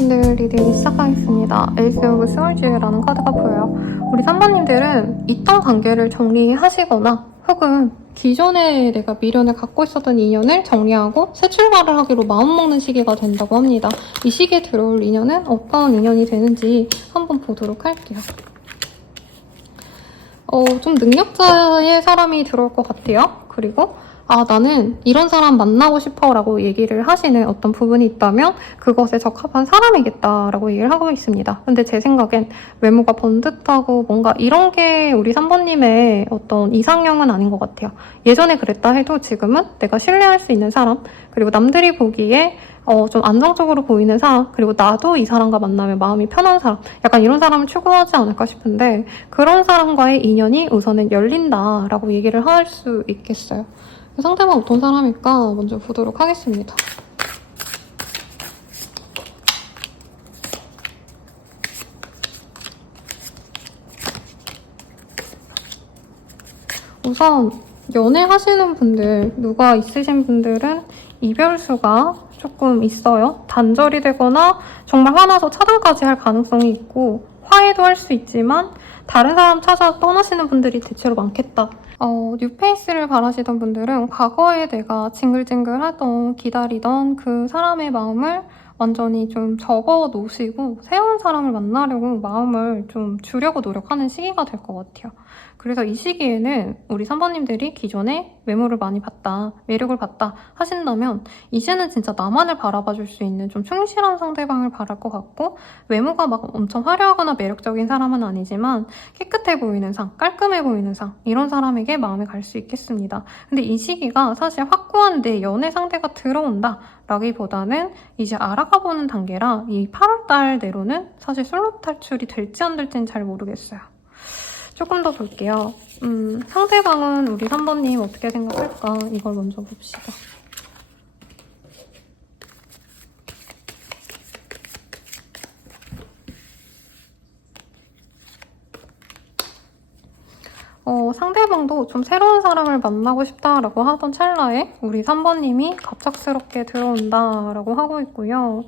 3번님들 리딩 시작하겠습니다. 에이스 오브 스월즈라는 카드가 보여요. 우리 3번님들은 있던 관계를 정리하시거나 혹은 기존에 내가 미련을 갖고 있었던 인연을 정리하고 새 출발을 하기로 마음먹는 시기가 된다고 합니다. 이 시기에 들어올 인연은 어떤 인연이 되는지 한번 보도록 할게요. 좀 능력자의 사람이 들어올 것 같아요. 그리고 나는 이런 사람 만나고 싶어 라고 얘기를 하시는 어떤 부분이 있다면 그것에 적합한 사람이겠다 라고 얘기를 하고 있습니다. 근데 제 생각엔 외모가 번듯하고 뭔가 이런 게 우리 3번님의 어떤 이상형은 아닌 것 같아요. 예전에 그랬다 해도 지금은 내가 신뢰할 수 있는 사람, 그리고 남들이 보기에 좀 안정적으로 보이는 사람, 그리고 나도 이 사람과 만나면 마음이 편한 사람, 약간 이런 사람을 추구하지 않을까 싶은데 그런 사람과의 인연이 우선은 열린다라고 얘기를 할 수 있겠어요. 상대방 어떤 사람일까 먼저 보도록 하겠습니다. 우선 연애하시는 분들, 누가 있으신 분들은 이별수가 조금 있어요. 단절이 되거나 정말 화나서 차단까지 할 가능성이 있고 화해도 할 수 있지만 다른 사람 찾아 떠나시는 분들이 대체로 많겠다. 뉴페이스를 바라시던 분들은 과거에 내가 징글징글하던 기다리던 그 사람의 마음을 완전히 좀 접어놓으시고 새로운 사람을 만나려고 마음을 좀 주려고 노력하는 시기가 될 것 같아요. 그래서 이 시기에는 우리 3번님들이 기존에 외모를 많이 봤다, 매력을 봤다 하신다면 이제는 진짜 나만을 바라봐줄 수 있는 좀 충실한 상대방을 바랄 것 같고 외모가 막 엄청 화려하거나 매력적인 사람은 아니지만 깨끗해 보이는 상, 깔끔해 보이는 상 이런 사람에게 마음이 갈 수 있겠습니다. 근데 이 시기가 사실 확고한 내 연애 상대가 들어온다 라기보다는 이제 알아가보는 단계라 이 8월달 내로는 사실 솔로 탈출이 될지 안 될지는 잘 모르겠어요. 조금 더 볼게요. 상대방은 우리 3번님 어떻게 생각할까? 이걸 먼저 봅시다. 상대방도 좀 새로운 사람을 만나고 싶다라고 하던 찰나에 우리 3번님이 갑작스럽게 들어온다라고 하고 있고요.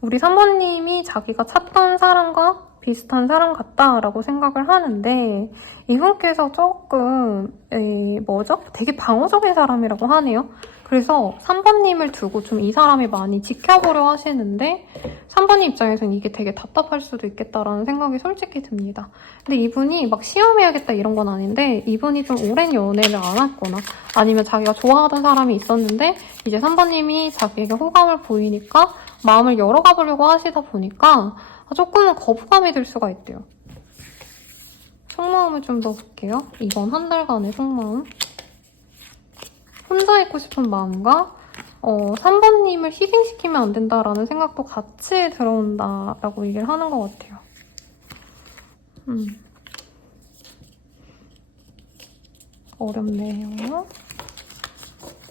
우리 3번님이 자기가 찾던 사람과 비슷한 사람 같다라고 생각을 하는데 이분께서 조금 되게 방어적인 사람이라고 하네요. 그래서 3번님을 두고 좀 이 사람이 많이 지켜보려 하시는데 3번님 입장에서는 이게 되게 답답할 수도 있겠다라는 생각이 솔직히 듭니다. 근데 이분이 막 시험해야겠다 이런 건 아닌데 이분이 좀 오랜 연애를 안 했거나 아니면 자기가 좋아하던 사람이 있었는데 이제 3번님이 자기에게 호감을 보이니까 마음을 열어가 보려고 하시다 보니까 조금은 거부감이 들 수가 있대요. 속마음을 좀 더 볼게요. 이번 한 달간의 속마음. 혼자 있고 싶은 마음과 3번님을 희생시키면 안 된다라는 생각도 같이 들어온다라고 얘기를 하는 것 같아요. 어렵네요.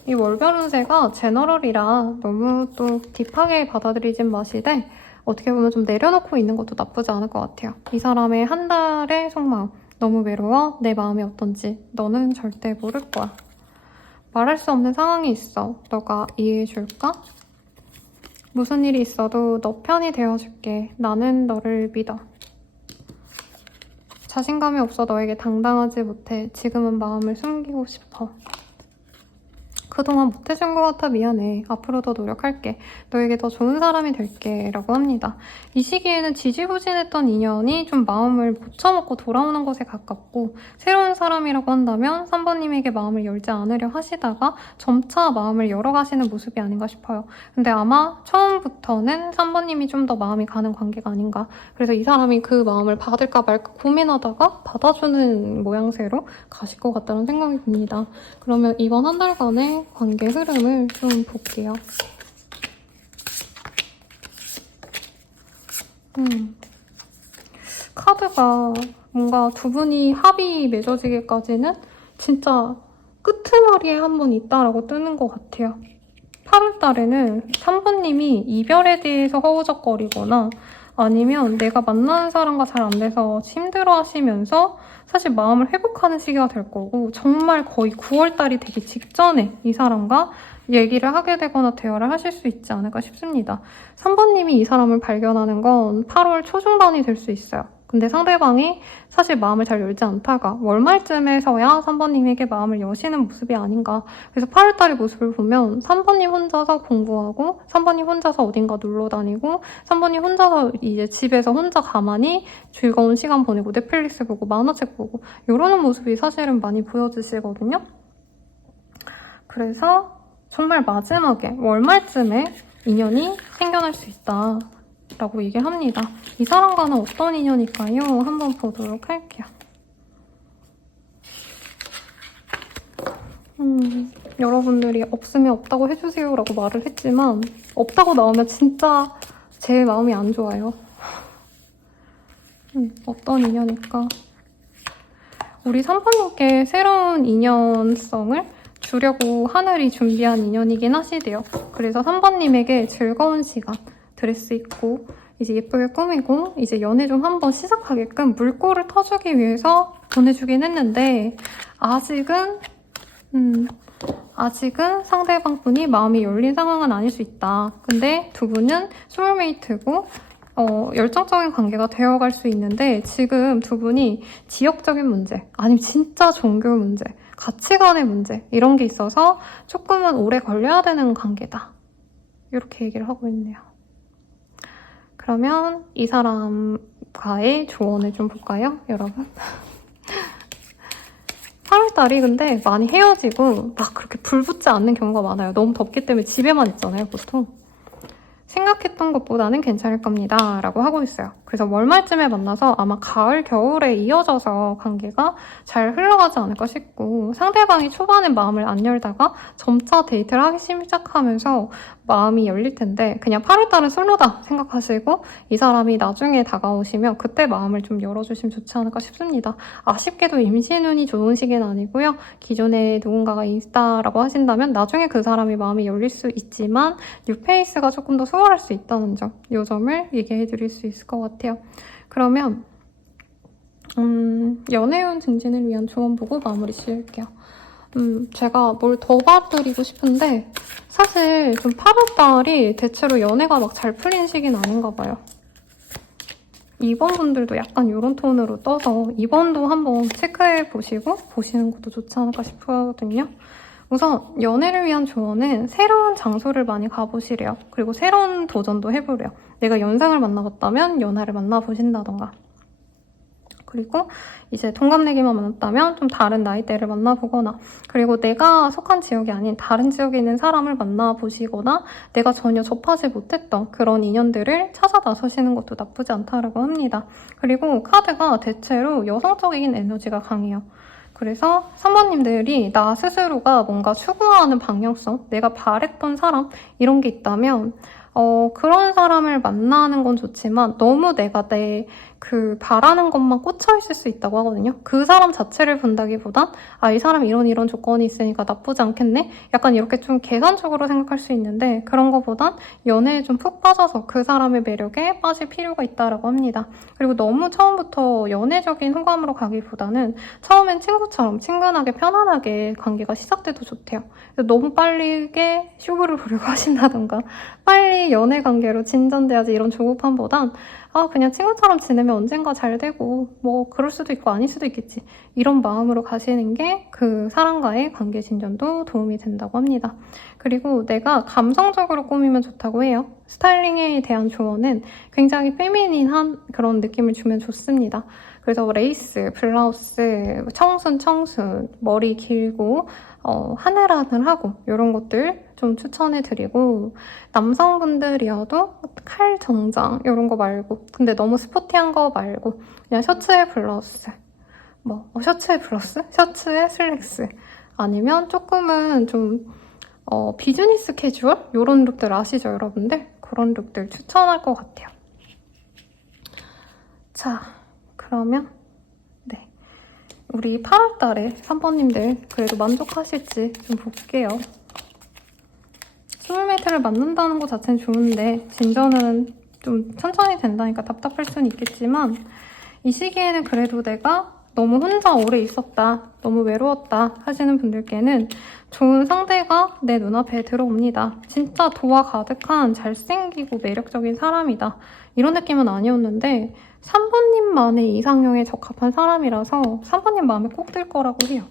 이 월별 운세가 제너럴이라 너무 또 딥하게 받아들이진 마시되 어떻게 보면 좀 내려놓고 있는 것도 나쁘지 않을 것 같아요. 이 사람의 한 달의 속마음. 너무 외로워? 내 마음이 어떤지 너는 절대 모를 거야. 말할 수 없는 상황이 있어. 너가 이해해줄까? 무슨 일이 있어도 너 편이 되어줄게. 나는 너를 믿어. 자신감이 없어 너에게 당당하지 못해. 지금은 마음을 숨기고 싶어. 그동안 못해준 것 같아 미안해. 앞으로 더 노력할게. 너에게 더 좋은 사람이 될게 라고 합니다. 이 시기에는 지지부진했던 인연이 좀 마음을 붙여먹고 돌아오는 것에 가깝고 새로운 사람이라고 한다면 3번님에게 마음을 열지 않으려 하시다가 점차 마음을 열어가시는 모습이 아닌가 싶어요. 근데 아마 처음부터는 3번님이 좀 더 마음이 가는 관계가 아닌가. 그래서 이 사람이 그 마음을 받을까 말까 고민하다가 받아주는 모양새로 가실 것 같다는 생각이 듭니다. 그러면 이번 한 달간의 관계 흐름을 좀 볼게요. 카드가 뭔가 두 분이 합이 맺어지기까지는 진짜 끄트머리에 한 번 있다라고 뜨는 것 같아요. 8월 달에는 3번님이 이별에 대해서 허우적거리거나 아니면 내가 만나는 사람과 잘 안 돼서 힘들어 하시면서 사실 마음을 회복하는 시기가 될 거고 정말 거의 9월달이 되기 직전에 이 사람과 얘기를 하게 되거나 대화를 하실 수 있지 않을까 싶습니다. 3번님이 이 사람을 발견하는 건 8월 초중반이 될 수 있어요. 근데 상대방이 사실 마음을 잘 열지 않다가 월말쯤에서야 3번님에게 마음을 여시는 모습이 아닌가. 그래서 8월달의 모습을 보면 3번님 혼자서 공부하고 3번님 혼자서 어딘가 놀러 다니고 3번님 혼자서 이제 집에서 혼자 가만히 즐거운 시간 보내고 넷플릭스 보고 만화책 보고 이러는 모습이 사실은 많이 보여지시거든요. 그래서 정말 마지막에 월말쯤에 인연이 생겨날 수 있다 라고 얘기를 합니다. 이 사람과는 어떤 인연일까요? 한번 보도록 할게요. 여러분들이 없으면 없다고 해주세요 라고 말을 했지만 없다고 나오면 진짜 제 마음이 안 좋아요. 어떤 인연일까? 우리 3번님께 새로운 인연성을 주려고 하늘이 준비한 인연이긴 하시대요. 그래서 3번님에게 즐거운 시간, 드레스 입고 이제 예쁘게 꾸미고 이제 연애 좀 한번 시작하게끔 물꼬를 터주기 위해서 보내주긴 했는데 아직은 상대방 분이 마음이 열린 상황은 아닐 수 있다. 근데 두 분은 소울메이트고 열정적인 관계가 되어갈 수 있는데 지금 두 분이 지역적인 문제 아니면 진짜 종교 문제 가치관의 문제 이런 게 있어서 조금은 오래 걸려야 되는 관계다. 이렇게 얘기를 하고 있네요. 그러면 이 사람과의 조언을 좀 볼까요, 여러분? 8월달이 근데 많이 헤어지고 막 그렇게 불붙지 않는 경우가 많아요. 너무 덥기 때문에 집에만 있잖아요, 보통. 생각했던 것보다는 괜찮을 겁니다 라고 하고 있어요. 그래서 월말쯤에 만나서 아마 가을, 겨울에 이어져서 관계가 잘 흘러가지 않을까 싶고 상대방이 초반에 마음을 안 열다가 점차 데이트를 하기 시작하면서 마음이 열릴 텐데 그냥 8월달은 솔로다 생각하시고 이 사람이 나중에 다가오시면 그때 마음을 좀 열어주시면 좋지 않을까 싶습니다. 아쉽게도 임신운이 좋은 시기는 아니고요. 기존에 누군가가 있다라고 하신다면 나중에 그 사람이 마음이 열릴 수 있지만 뉴페이스가 조금 더 수월할 수 있다는 점, 이 점을 얘기해 드릴 수 있을 것 같아요. 그러면 연애운 증진을 위한 조언 보고 마무리 지을게요. 제가 뭘 더 봐드리고 싶은데 사실 좀 8월달이 대체로 연애가 막 잘 풀린 시기는 아닌가 봐요. 2번 분들도 약간 이런 톤으로 떠서 2번도 한번 체크해 보시고 보시는 것도 좋지 않을까 싶거든요. 우선 연애를 위한 조언은 새로운 장소를 많이 가보시래요. 그리고 새로운 도전도 해보래요. 내가 연상을 만나봤다면 연하를 만나보신다던가 그리고 이제 동갑내기만 만났다면 좀 다른 나이대를 만나보거나 그리고 내가 속한 지역이 아닌 다른 지역에 있는 사람을 만나보시거나 내가 전혀 접하지 못했던 그런 인연들을 찾아 나서시는 것도 나쁘지 않다고 합니다. 그리고 카드가 대체로 여성적인 에너지가 강해요. 그래서 3번님들이 나 스스로가 뭔가 추구하는 방향성, 내가 바랬던 사람 이런 게 있다면 그런 사람을 만나는 건 좋지만 너무 내가 내 그 바라는 것만 꽂혀있을 수 있다고 하거든요. 그 사람 자체를 본다기보단 이 사람이 이런 조건이 있으니까 나쁘지 않겠네? 약간 이렇게 좀 계산적으로 생각할 수 있는데 그런 것보단 연애에 좀 푹 빠져서 그 사람의 매력에 빠질 필요가 있다고 합니다. 그리고 너무 처음부터 연애적인 호감으로 가기보다는 처음엔 친구처럼 친근하게 편안하게 관계가 시작돼도 좋대요. 너무 빠르게 쇼부를 보려고 하신다던가 빨리 연애 관계로 진전돼야지 이런 조급함보단 그냥 친구처럼 지내면 언젠가 잘 되고 뭐 그럴 수도 있고 아닐 수도 있겠지 이런 마음으로 가시는 게 그 사람과의 관계 진전도 도움이 된다고 합니다. 그리고 내가 감성적으로 꾸미면 좋다고 해요. 스타일링에 대한 조언은 굉장히 페미닌한 그런 느낌을 주면 좋습니다. 그래서 레이스, 블라우스, 청순, 머리 길고 하늘하늘하고 이런 것들 좀 추천해드리고 남성분들이어도 칼 정장 이런 거 말고 근데 너무 스포티한 거 말고 그냥 셔츠에 블라우스 셔츠에 블라우스? 셔츠에 슬랙스 아니면 조금은 좀 비즈니스 캐주얼? 이런 룩들 아시죠 여러분들? 그런 룩들 추천할 것 같아요. 자 그러면 네 우리 8월달에 3번님들 그래도 만족하실지 좀 볼게요. 소울메이트를 만난다는 것 자체는 좋은데 진전은 좀 천천히 된다니까 답답할 수는 있겠지만 이 시기에는 그래도 내가 너무 혼자 오래 있었다, 너무 외로웠다 하시는 분들께는 좋은 상대가 내 눈앞에 들어옵니다. 진짜 도화 가득한 잘생기고 매력적인 사람이다. 이런 느낌은 아니었는데 3번님만의 이상형에 적합한 사람이라서 3번님 마음에 꼭 들 거라고 해요.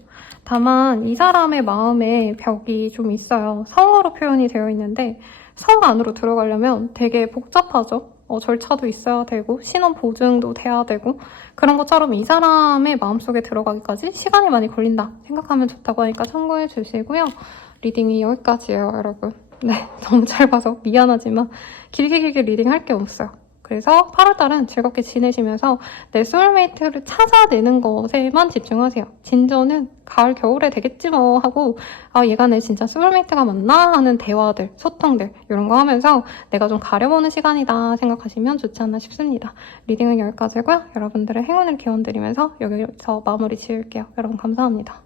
다만 이 사람의 마음에 벽이 좀 있어요. 성으로 표현이 되어 있는데 성 안으로 들어가려면 되게 복잡하죠. 절차도 있어야 되고 신원 보증도 돼야 되고 그런 것처럼 이 사람의 마음속에 들어가기까지 시간이 많이 걸린다 생각하면 좋다고 하니까 참고해 주시고요. 리딩이 여기까지예요, 여러분. 네, 너무 짧아서 미안하지만 길게 리딩할 게 없어요. 그래서 8월달은 즐겁게 지내시면서 내 소울메이트를 찾아내는 것에만 집중하세요. 진저는 가을, 겨울에 되겠지 뭐 하고 얘가 내 진짜 소울메이트가 맞나 하는 대화들, 소통들 이런 거 하면서 내가 좀 가려보는 시간이다 생각하시면 좋지 않나 싶습니다. 리딩은 여기까지고요. 여러분들의 행운을 기원드리면서 여기서 마무리 지을게요. 여러분 감사합니다.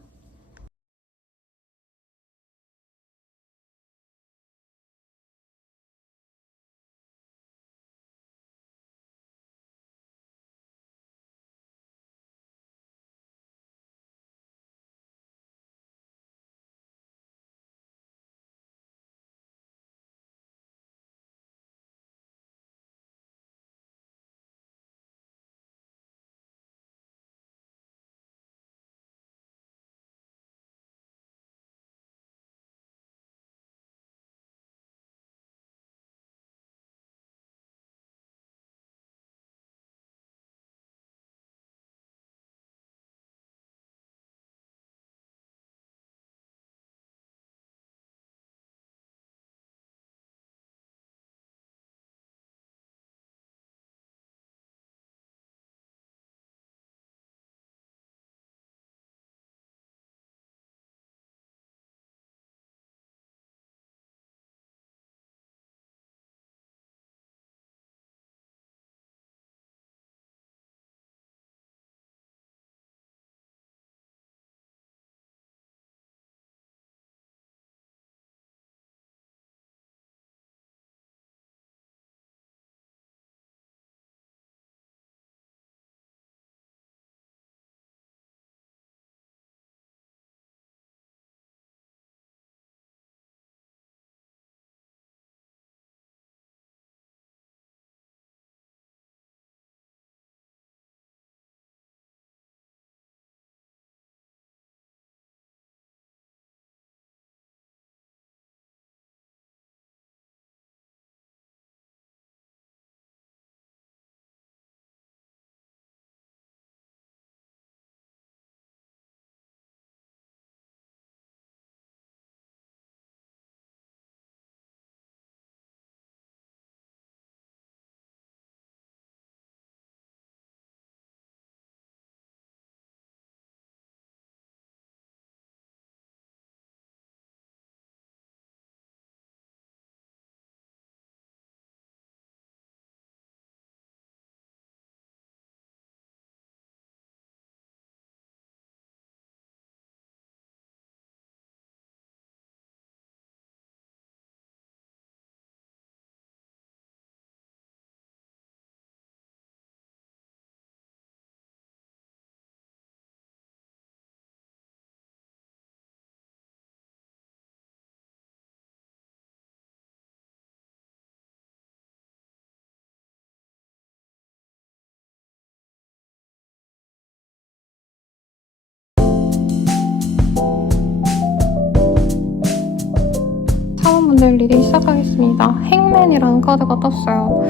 사원분들 리딩 시작하겠습니다. 행맨이라는 카드가 떴어요.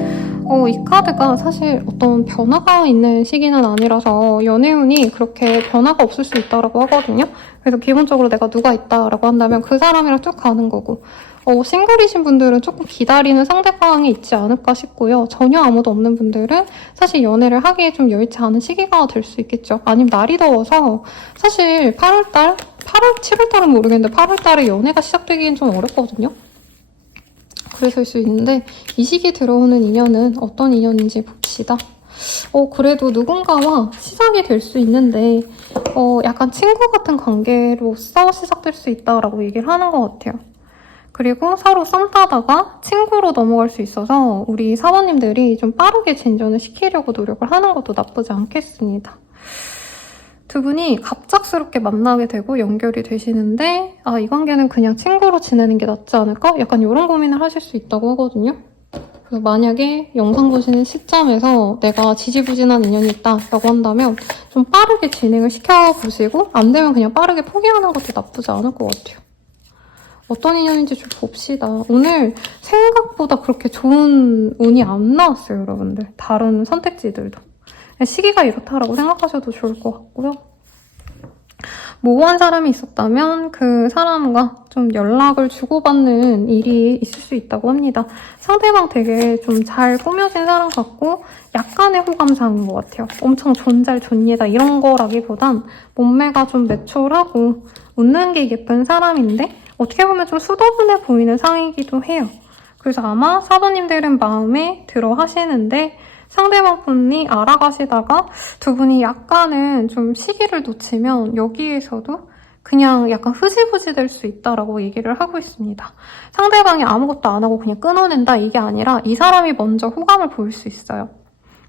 이 카드가 사실 어떤 변화가 있는 시기는 아니라서 연애운이 그렇게 변화가 없을 수 있다고 하거든요. 그래서 기본적으로 내가 누가 있다라고 한다면 그 사람이랑 쭉 가는 거고 싱글이신 분들은 조금 기다리는 상대방이 있지 않을까 싶고요. 전혀 아무도 없는 분들은 사실 연애를 하기에 좀 여의치 않은 시기가 될 수 있겠죠. 아니면 날이 더워서 사실 8월, 7월달은 모르겠는데 8월달에 연애가 시작되기엔 좀 어렵거든요. 그래서일 수 있는데 이 시기에 들어오는 인연은 어떤 인연인지 봅시다. 그래도 누군가와 시작이 될 수 있는데 약간 친구 같은 관계로서 시작될 수 있다라고 얘기를 하는 것 같아요. 그리고 서로 썸 타다가 친구로 넘어갈 수 있어서 우리 사모님들이 좀 빠르게 진전을 시키려고 노력을 하는 것도 나쁘지 않겠습니다. 두 분이 갑작스럽게 만나게 되고 연결이 되시는데 이 관계는 그냥 친구로 지내는 게 낫지 않을까? 약간 이런 고민을 하실 수 있다고 하거든요. 그래서 만약에 영상 보시는 시점에서 내가 지지부진한 인연이 있다라고 한다면 좀 빠르게 진행을 시켜보시고 안 되면 그냥 빠르게 포기하는 것도 나쁘지 않을 것 같아요. 어떤 인연인지 좀 봅시다. 오늘 생각보다 그렇게 좋은 운이 안 나왔어요, 여러분들. 다른 선택지들도. 시기가 이렇다라고 생각하셔도 좋을 것 같고요. 모호한 사람이 있었다면 그 사람과 좀 연락을 주고받는 일이 있을 수 있다고 합니다. 상대방 되게 좀 잘 꾸며진 사람 같고 약간의 호감상인 것 같아요. 엄청 존잘 존예다 이런 거라기보단 몸매가 좀 매촐하고 웃는 게 예쁜 사람인데 어떻게 보면 좀 수더분해 보이는 상이기도 해요. 그래서 아마 사부님들은 마음에 들어 하시는데 상대방 분이 알아가시다가 두 분이 약간은 좀 시기를 놓치면 여기에서도 그냥 약간 흐지부지 될 수 있다라고 얘기를 하고 있습니다. 상대방이 아무것도 안 하고 그냥 끊어낸다 이게 아니라 이 사람이 먼저 호감을 보일 수 있어요.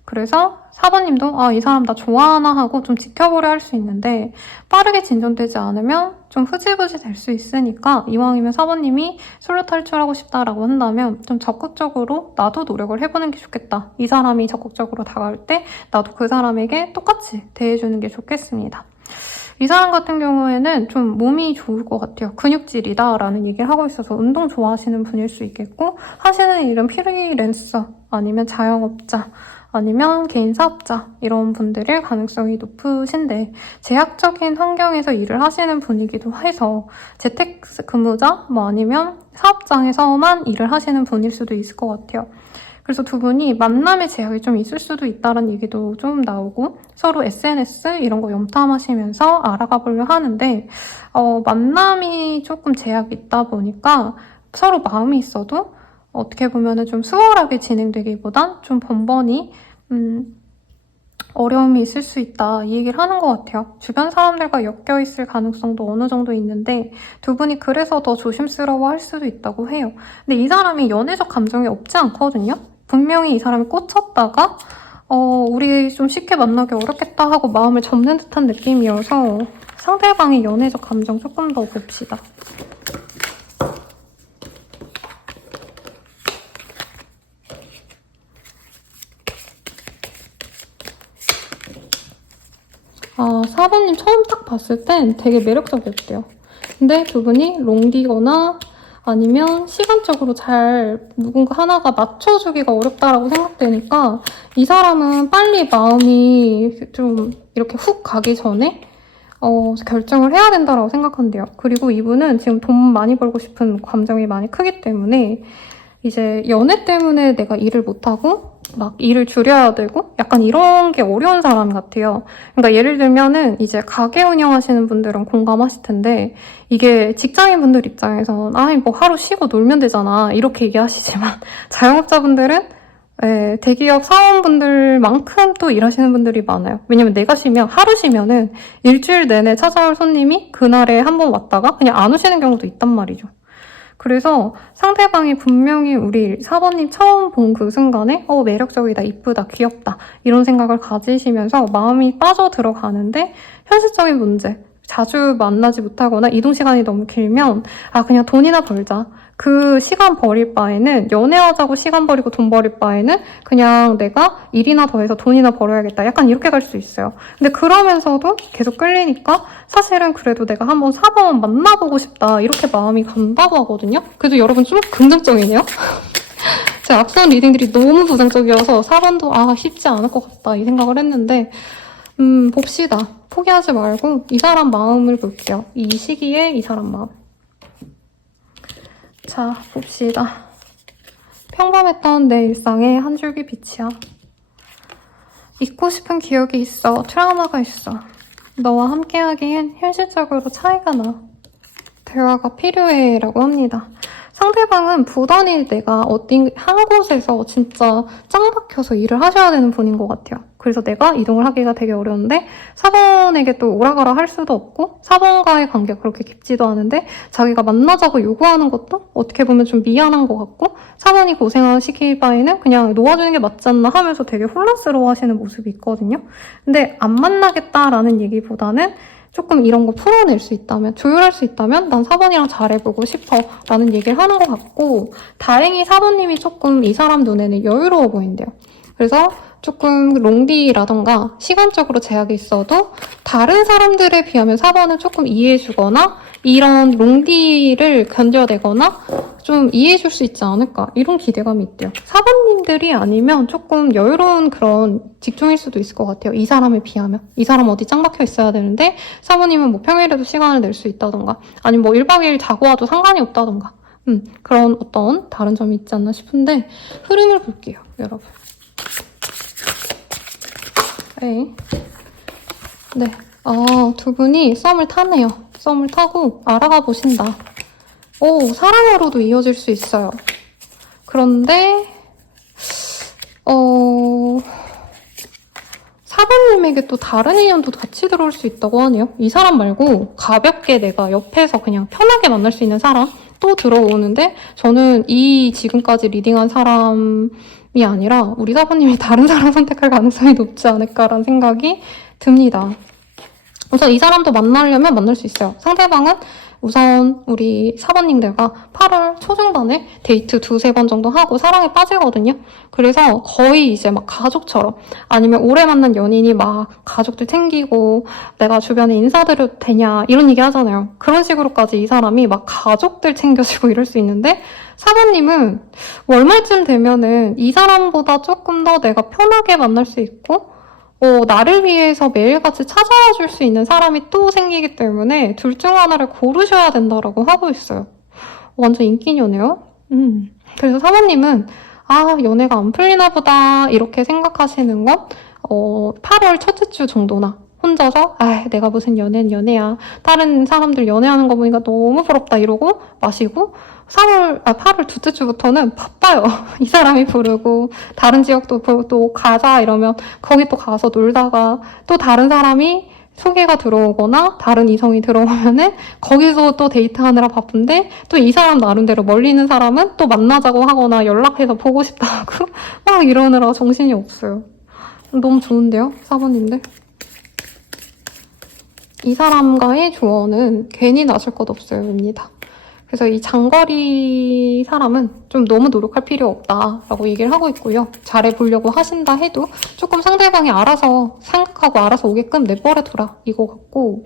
그래서 사부님도 이 사람 나 좋아하나 하고 좀 지켜보려 할 수 있는데 빠르게 진전되지 않으면 좀 흐지부지 될 수 있으니까 이왕이면 사부님이 솔로 탈출하고 싶다라고 한다면 좀 적극적으로 나도 노력을 해보는 게 좋겠다. 이 사람이 적극적으로 다가올 때 나도 그 사람에게 똑같이 대해주는 게 좋겠습니다. 이 사람 같은 경우에는 좀 몸이 좋을 것 같아요. 근육질이다 라는 얘기를 하고 있어서 운동 좋아하시는 분일 수 있겠고 하시는 일은 프리랜서 아니면 자영업자 아니면 개인 사업자 이런 분들일 가능성이 높으신데 제약적인 환경에서 일을 하시는 분이기도 해서 재택근무자 아니면 사업장에서만 일을 하시는 분일 수도 있을 것 같아요. 그래서 두 분이 만남의 제약이 좀 있을 수도 있다는 얘기도 좀 나오고 서로 SNS 이런 거 염탐하시면서 알아가 보려 하는데 만남이 조금 제약이 있다 보니까 서로 마음이 있어도 어떻게 보면은 좀 수월하게 진행되기보단 좀 번번이 어려움이 있을 수 있다 이 얘기를 하는 것 같아요. 주변 사람들과 엮여있을 가능성도 어느 정도 있는데 두 분이 그래서 더 조심스러워할 수도 있다고 해요. 근데 이 사람이 연애적 감정이 없지 않거든요. 분명히 이 사람이 꽂혔다가 우리 좀 쉽게 만나기 어렵겠다 하고 마음을 접는 듯한 느낌이어서 상대방의 연애적 감정 조금 더 봅시다. 사부님 처음 딱 봤을 땐 되게 매력적이었대요. 근데 두 분이 롱디거나 아니면 시간적으로 잘 누군가 하나가 맞춰주기가 어렵다라고 생각되니까 이 사람은 빨리 마음이 좀 이렇게 훅 가기 전에 결정을 해야 된다라고 생각한대요. 그리고 이분은 지금 돈 많이 벌고 싶은 감정이 많이 크기 때문에 이제 연애 때문에 내가 일을 못하고 막 일을 줄여야 되고 약간 이런 게 어려운 사람 같아요. 그러니까 예를 들면은 이제 가게 운영하시는 분들은 공감하실 텐데 이게 직장인분들 입장에선 뭐 하루 쉬고 놀면 되잖아 이렇게 얘기하시지만 자영업자분들은 대기업 사원분들만큼 또 일하시는 분들이 많아요. 왜냐면 내가 쉬면 하루 쉬면은 일주일 내내 찾아올 손님이 그날에 한 번 왔다가 그냥 안 오시는 경우도 있단 말이죠. 그래서 상대방이 분명히 우리 사번님 처음 본 그 순간에 매력적이다, 이쁘다, 귀엽다 이런 생각을 가지시면서 마음이 빠져들어가는데 현실적인 문제, 자주 만나지 못하거나 이동 시간이 너무 길면 그냥 돈이나 벌자. 그 시간 버릴 바에는 연애하자고 시간 버리고 돈 버릴 바에는 그냥 내가 일이나 더 해서 돈이나 벌어야겠다. 약간 이렇게 갈 수 있어요. 근데 그러면서도 계속 끌리니까 사실은 그래도 내가 한번 4번 만나보고 싶다. 이렇게 마음이 간다고 하거든요. 그래도 여러분 좀 긍정적이네요. 제 앞선 리딩들이 너무 부정적이어서 4번도 쉽지 않을 것 같다. 이 생각을 했는데 봅시다. 포기하지 말고 이 사람 마음을 볼게요. 이 시기에 이 사람 마음. 자, 봅시다. 평범했던 내 일상에 한 줄기 빛이야. 잊고 싶은 기억이 있어. 트라우마가 있어. 너와 함께하기엔 현실적으로 차이가 나. 대화가 필요해 라고 합니다. 상대방은 부단히 내가 어디 한 곳에서 진짜 짱 박혀서 일을 하셔야 되는 분인 것 같아요. 그래서 내가 이동을 하기가 되게 어려운데 4번에게 또 오라가라 할 수도 없고 4번과의 관계가 그렇게 깊지도 않은데 자기가 만나자고 요구하는 것도 어떻게 보면 좀 미안한 것 같고 4번이 고생시킬 바에는 그냥 놓아주는 게 맞지 않나 하면서 되게 혼란스러워 하시는 모습이 있거든요. 근데 안 만나겠다라는 얘기보다는 조금 이런 거 풀어낼 수 있다면, 조율할 수 있다면 난 4번이랑 잘해보고 싶어 라는 얘기를 하는 것 같고 다행히 4번님이 조금 이 사람 눈에는 여유로워 보인대요. 그래서 조금 롱디라던가 시간적으로 제약이 있어도 다른 사람들에 비하면 4번은 조금 이해해주거나 이런 롱디를 견뎌내거나 좀 이해해줄 수 있지 않을까 이런 기대감이 있대요. 4번님들이 아니면 조금 여유로운 그런 직종일 수도 있을 것 같아요. 이 사람에 비하면. 이 사람 어디 짱 박혀 있어야 되는데 4번님은 뭐 평일에도 시간을 낼 수 있다던가 아니면 뭐 1박 2일 자고 와도 상관이 없다던가 그런 어떤 다른 점이 있지 않나 싶은데 흐름을 볼게요, 여러분. 네. 두 분이 썸을 타네요. 썸을 타고 알아가 보신다. 사랑으로도 이어질 수 있어요. 그런데 4번님에게 또 다른 인연도 같이 들어올 수 있다고 하네요. 이 사람 말고 가볍게 내가 옆에서 그냥 편하게 만날 수 있는 사람 또 들어오는데 저는 이 지금까지 리딩한 사람이 아니라 우리 4번님이 다른 사람 선택할 가능성이 높지 않을까라는 생각이 듭니다. 우선 이 사람도 만나려면 만날 수 있어요. 상대방은 우선 우리 4번님들과 8월 초중반에 데이트 2-3번 정도 하고 사랑에 빠지거든요. 그래서 거의 이제 막 가족처럼 아니면 오래 만난 연인이 막 가족들 챙기고 내가 주변에 인사드려도 되냐 이런 얘기 하잖아요. 그런 식으로까지 이 사람이 막 가족들 챙겨주고 이럴 수 있는데 4번님은 월말쯤 되면은 이 사람보다 조금 더 내가 편하게 만날 수 있고 나를 위해서 매일같이 찾아와 줄 수 있는 사람이 또 생기기 때문에 둘 중 하나를 고르셔야 된다라고 하고 있어요. 완전 인기녀네요. 그래서 사모님은 연애가 안 풀리나 보다 이렇게 생각하시는 건 8월 첫째 주 정도나 혼자서 내가 무슨 연애는 연애야. 다른 사람들 연애하는 거 보니까 너무 부럽다 이러고 마시고 8월 둘째 주부터는 바빠요. 이 사람이 부르고 다른 지역도 또 가자 이러면 거기 또 가서 놀다가 또 다른 사람이 소개가 들어오거나 다른 이성이 들어오면은 거기서 또 데이트하느라 바쁜데 또 이 사람 나름대로 멀리 있는 사람은 또 만나자고 하거나 연락해서 보고 싶다 하고 막 이러느라 정신이 없어요. 너무 좋은데요? 4번님들? 이 사람과의 조언은 괜히 나설 것 없어요입니다. 그래서 이 장거리 사람은 좀 너무 노력할 필요 없다라고 얘기를 하고 있고요. 잘해보려고 하신다 해도 조금 상대방이 알아서 생각하고 알아서 오게끔 내버려둬라 이거 같고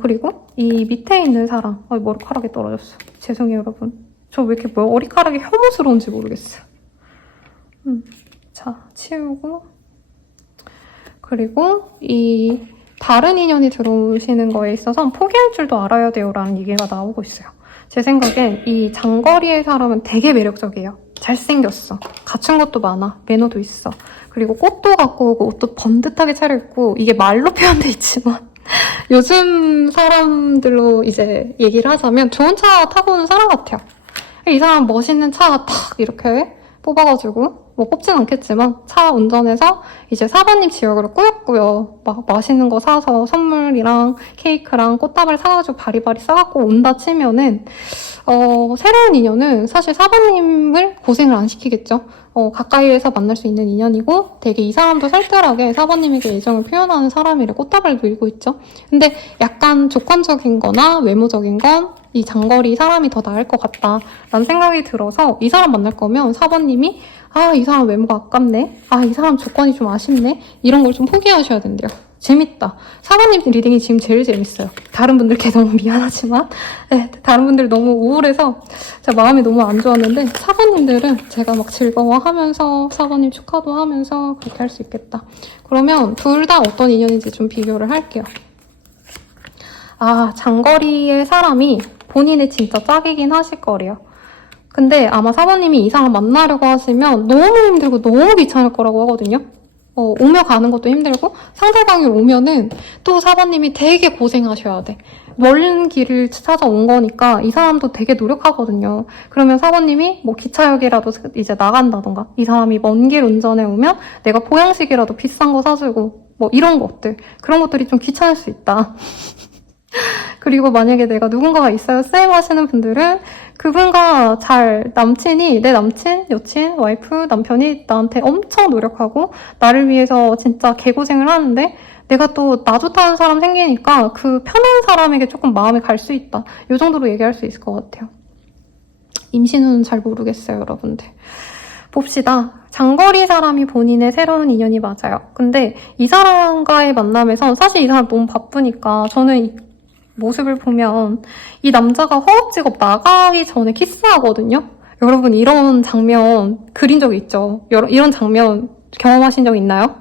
그리고 이 밑에 있는 사람 머리카락이 떨어졌어. 죄송해요 여러분. 저 왜 이렇게 머리카락이 혐오스러운지 모르겠어요. 자 치우고 그리고 이 다른 인연이 들어오시는 거에 있어서 포기할 줄도 알아야 돼요 라는 얘기가 나오고 있어요. 제 생각엔 이 장거리의 사람은 되게 매력적이에요. 잘생겼어. 갖춘 것도 많아. 매너도 있어. 그리고 꽃도 갖고 오고 옷도 번듯하게 차려입고 이게 말로 표현돼 있지만 요즘 사람들로 이제 얘기를 하자면 좋은 차 타고 오는 사람 같아요. 이 사람 멋있는 차 탁 이렇게 뽑아가지고 뭐 뽑진 않겠지만 차 운전해서 이제 4번님 지역으로 꾸역꾸역 막 맛있는 거 사서 선물이랑 케이크랑 꽃다발 사가지고 바리바리 싸갖고 온다 치면은 새로운 인연은 사실 4번님을 고생을 안 시키겠죠. 가까이에서 만날 수 있는 인연이고 되게 이 사람도 살뜰하게 4번님에게 애정을 표현하는 사람이래 꽃다발 들고 있죠. 근데 약간 조건적인 거나 외모적인 건 이 장거리 사람이 더 나을 것 같다라는 생각이 들어서 이 사람 만날 거면 4번님이 이 사람 외모가 아깝네. 이 사람 조건이 좀 아쉽네. 이런 걸 좀 포기하셔야 된대요. 재밌다. 4번님 리딩이 지금 제일 재밌어요. 다른 분들께 너무 미안하지만 다른 분들 너무 우울해서 제가 마음이 너무 안 좋았는데 4번님들은 제가 막 즐거워하면서 4번님 축하도 하면서 그렇게 할 수 있겠다. 그러면 둘 다 어떤 인연인지 좀 비교를 할게요. 장거리의 사람이 본인의 진짜 짝이긴 하실 거래요. 근데 아마 4번님이 이 사람 만나려고 하시면 너무 힘들고 너무 귀찮을 거라고 하거든요. 오며 가는 것도 힘들고 상대방이 오면은 또 사모님이 되게 고생하셔야 돼. 먼 길을 찾아온 거니까 이 사람도 되게 노력하거든요. 그러면 사모님이 뭐 기차역이라도 이제 나간다던가 이 사람이 먼 길 운전해 오면 내가 보양식이라도 비싼 거 사주고 뭐 이런 것들 그런 것들이 좀 귀찮을 수 있다. 그리고 만약에 내가 누군가가 있어요 쌤 하시는 분들은 그분과 남친이 내 남친, 여친, 와이프, 남편이 나한테 엄청 노력하고 나를 위해서 진짜 개고생을 하는데 내가 또 나 좋다는 사람 생기니까 그 편한 사람에게 조금 마음이 갈 수 있다. 이 정도로 얘기할 수 있을 것 같아요. 임신 후는 잘 모르겠어요, 여러분들. 봅시다. 장거리 사람이 본인의 새로운 인연이 맞아요. 근데 이 사람과의 만남에선 사실 이 사람 너무 바쁘니까 저는 이 모습을 보면 이 남자가 허겁지겁 나가기 전에 키스하거든요. 여러분 이런 장면 그린 적 있죠? 이런 장면 경험하신 적 있나요?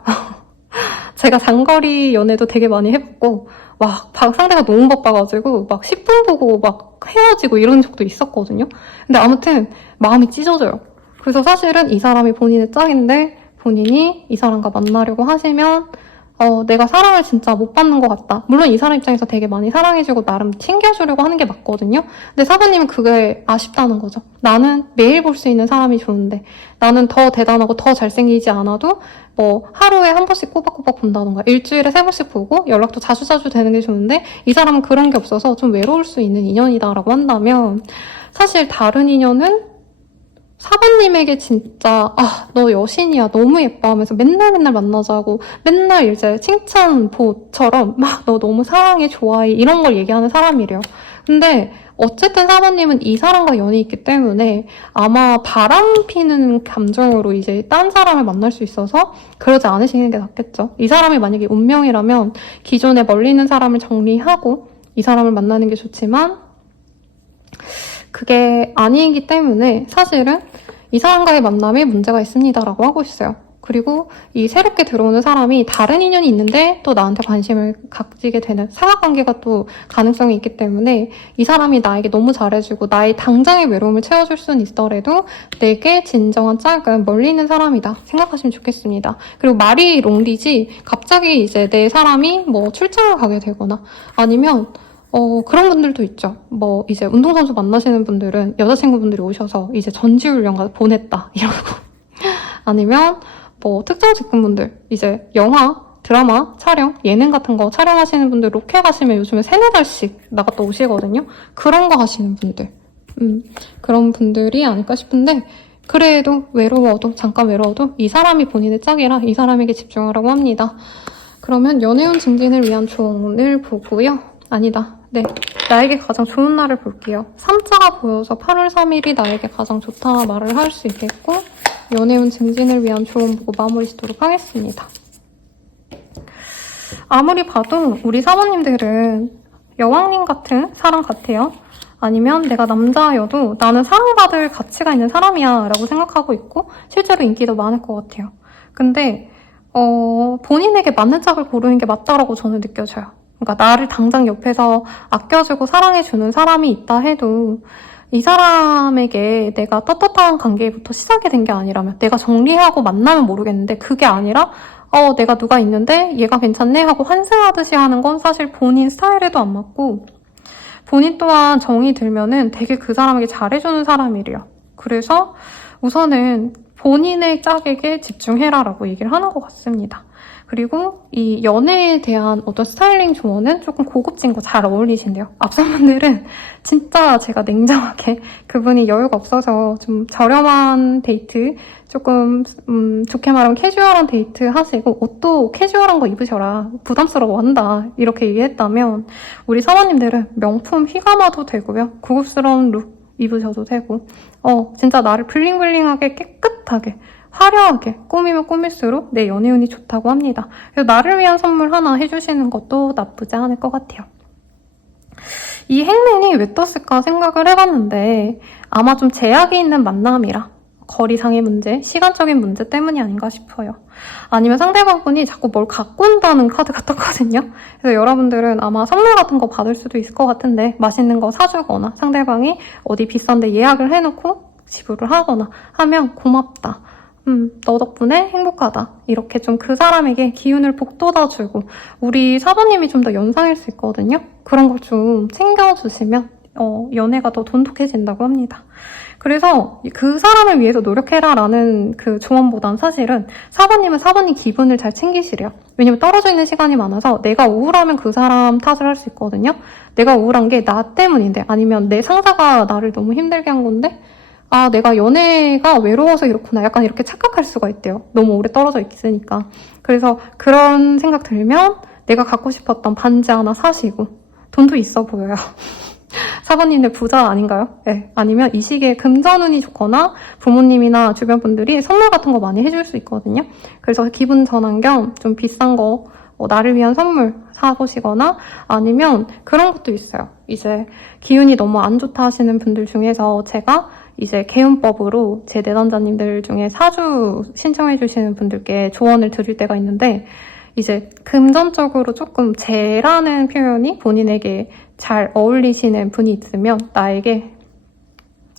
제가 장거리 연애도 되게 많이 해봤고 막 상대가 너무 바빠가지고 막 10분 보고 막 헤어지고 이런 적도 있었거든요. 근데 아무튼 마음이 찢어져요. 그래서 사실은 이 사람이 본인의 짝인데 본인이 이 사람과 만나려고 하시면 내가 사랑을 진짜 못 받는 것 같다. 물론 이 사람 입장에서 되게 많이 사랑해주고 나름 챙겨주려고 하는 게 맞거든요. 근데 사부님은 그게 아쉽다는 거죠. 나는 매일 볼 수 있는 사람이 좋은데 나는 더 대단하고 더 잘생기지 않아도 뭐 하루에 한 번씩 꼬박꼬박 본다던가 일주일에 3번씩 보고 연락도 자주자주 되는 게 좋은데 이 사람은 그런 게 없어서 좀 외로울 수 있는 인연이다라고 한다면 사실 다른 인연은 사부님에게 진짜 너 여신이야 너무 예뻐 하면서 맨날 만나자고 맨날 이제 칭찬보처럼 막 너 너무 사랑해 좋아해 이런 걸 얘기하는 사람이래요. 근데 어쨌든 사부님은 이 사람과 연이 있기 때문에 아마 바람 피는 감정으로 이제 딴 사람을 만날 수 있어서 그러지 않으시는 게 낫겠죠. 이 사람이 만약에 운명이라면 기존에 멀리 있는 사람을 정리하고 이 사람을 만나는 게 좋지만 그게 아니기 때문에 사실은 이 사람과의 만남에 문제가 있습니다라고 하고 있어요. 그리고 이 새롭게 들어오는 사람이 다른 인연이 있는데 또 나한테 관심을 가지게 되는 사각관계가 또 가능성이 있기 때문에 이 사람이 나에게 너무 잘해주고 나의 당장의 외로움을 채워줄 수는 있더라도 내게 진정한 짝은 멀리 있는 사람이다 생각하시면 좋겠습니다. 그리고 말이 롱디지 갑자기 이제 내 사람이 뭐 출장을 가게 되거나 아니면 그런 분들도 있죠. 뭐, 이제 운동선수 만나시는 분들은 여자친구분들이 오셔서 이제 전지훈련 보냈다, 이러고. 아니면, 뭐, 특정 직군분들, 이제 영화, 드라마, 촬영, 예능 같은 거 촬영하시는 분들 로케 가시면 요즘에 3-4달씩 나갔다 오시거든요. 그런 거 하시는 분들. 그런 분들이 아닐까 싶은데, 그래도 잠깐 외로워도 이 사람이 본인의 짝이라 이 사람에게 집중하라고 합니다. 그러면 연애운 증진을 위한 조언을 보고요. 아니다. 네, 나에게 가장 좋은 날을 볼게요. 3자가 보여서 8월 3일이 나에게 가장 좋다 말을 할 수 있겠고 연애운 증진을 위한 조언 보고 마무리 짓도록 하겠습니다. 아무리 봐도 우리 사모님들은 여왕님 같은 사람 같아요. 아니면 내가 남자여도 나는 사랑받을 가치가 있는 사람이야 라고 생각하고 있고 실제로 인기도 많을 것 같아요. 근데 본인에게 맞는 짝을 고르는 게 맞다라고 저는 느껴져요. 그러니까 나를 당장 옆에서 아껴주고 사랑해주는 사람이 있다 해도 이 사람에게 내가 떳떳한 관계부터 시작이 된 게 아니라면 내가 정리하고 만나면 모르겠는데 그게 아니라 내가 누가 있는데 얘가 괜찮네 하고 환승하듯이 하는 건 사실 본인 스타일에도 안 맞고 본인 또한 정이 들면은 되게 그 사람에게 잘해주는 사람이래요. 그래서 우선은 본인의 짝에게 집중해라라고 얘기를 하는 것 같습니다. 그리고 이 연애에 대한 어떤 스타일링 조언은 조금 고급진 거 잘 어울리신대요. 앞선 분들은 진짜 제가 냉정하게 그분이 여유가 없어서 좀 저렴한 데이트, 조금 좋게 말하면 캐주얼한 데이트 하시고 옷도 캐주얼한 거 입으셔라. 부담스러워한다. 이렇게 얘기했다면 우리 사모님들은 명품 휘감아도 되고요. 고급스러운 룩 입으셔도 되고 진짜 나를 블링블링하게 깨끗하게 화려하게 꾸미면 꾸밀수록 내 연애운이 좋다고 합니다. 그래서 나를 위한 선물 하나 해주시는 것도 나쁘지 않을 것 같아요. 이 행맨이 왜 떴을까 생각을 해봤는데 아마 좀 제약이 있는 만남이라 거리상의 문제, 시간적인 문제 때문이 아닌가 싶어요. 아니면 상대방분이 자꾸 뭘 갖고 온다는 카드가 떴거든요. 그래서 여러분들은 아마 선물 같은 거 받을 수도 있을 것 같은데 맛있는 거 사주거나 상대방이 어디 비싼데 예약을 해놓고 지불을 하거나 하면 고맙다. 너 덕분에 행복하다. 이렇게 좀 그 사람에게 기운을 북돋아주고, 우리 사부님이 좀 더 연상일 수 있거든요. 그런 걸 좀 챙겨주시면 연애가 더 돈독해진다고 합니다. 그래서 그 사람을 위해서 노력해라 라는 그 조언보단 사실은 사부님은 사부님 기분을 잘 챙기시래요. 왜냐면 떨어져 있는 시간이 많아서 내가 우울하면 그 사람 탓을 할 수 있거든요. 내가 우울한 게 나 때문인데, 아니면 내 상사가 나를 너무 힘들게 한 건데, 아, 내가 연애가 외로워서 이렇구나. 약간 이렇게 착각할 수가 있대요. 너무 오래 떨어져 있으니까. 그래서 그런 생각 들면 내가 갖고 싶었던 반지 하나 사시고, 돈도 있어 보여요. 사부님들 부자 아닌가요? 네. 아니면 이 시기에 금전운이 좋거나 부모님이나 주변 분들이 선물 같은 거 많이 해줄 수 있거든요. 그래서 기분 전환 겸 좀 비싼 거 나를 위한 선물 사보시거나, 아니면 그런 것도 있어요. 이제 기운이 너무 안 좋다 하시는 분들 중에서 제가 이제 개운법으로 제 내담자님들 중에 사주 신청해 주시는 분들께 조언을 드릴 때가 있는데, 이제 금전적으로 조금 재라는 표현이 본인에게 잘 어울리시는 분이 있으면 나에게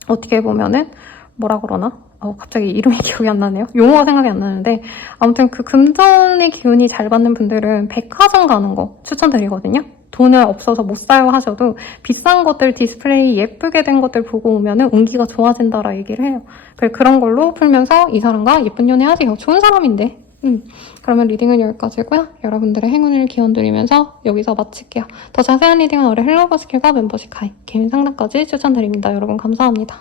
어떻게 보면은 뭐라 그러나? 갑자기 이름이 기억이 안 나네요. 용어가 생각이 안 나는데, 아무튼 그 금전의 기운이 잘 받는 분들은 백화점 가는 거 추천드리거든요. 돈을 없어서 못 사요 하셔도 비싼 것들, 디스플레이 예쁘게 된 것들 보고 오면은 운기가 좋아진다라 얘기를 해요. 그런 걸로 풀면서 이 사람과 예쁜 연애 하세요. 좋은 사람인데. 그러면 리딩은 여기까지고요. 여러분들의 행운을 기원드리면서 여기서 마칠게요. 더 자세한 리딩은 어뢰 헬로버 스킬과 멤버십 가입, 개인 상담까지 추천드립니다. 여러분 감사합니다.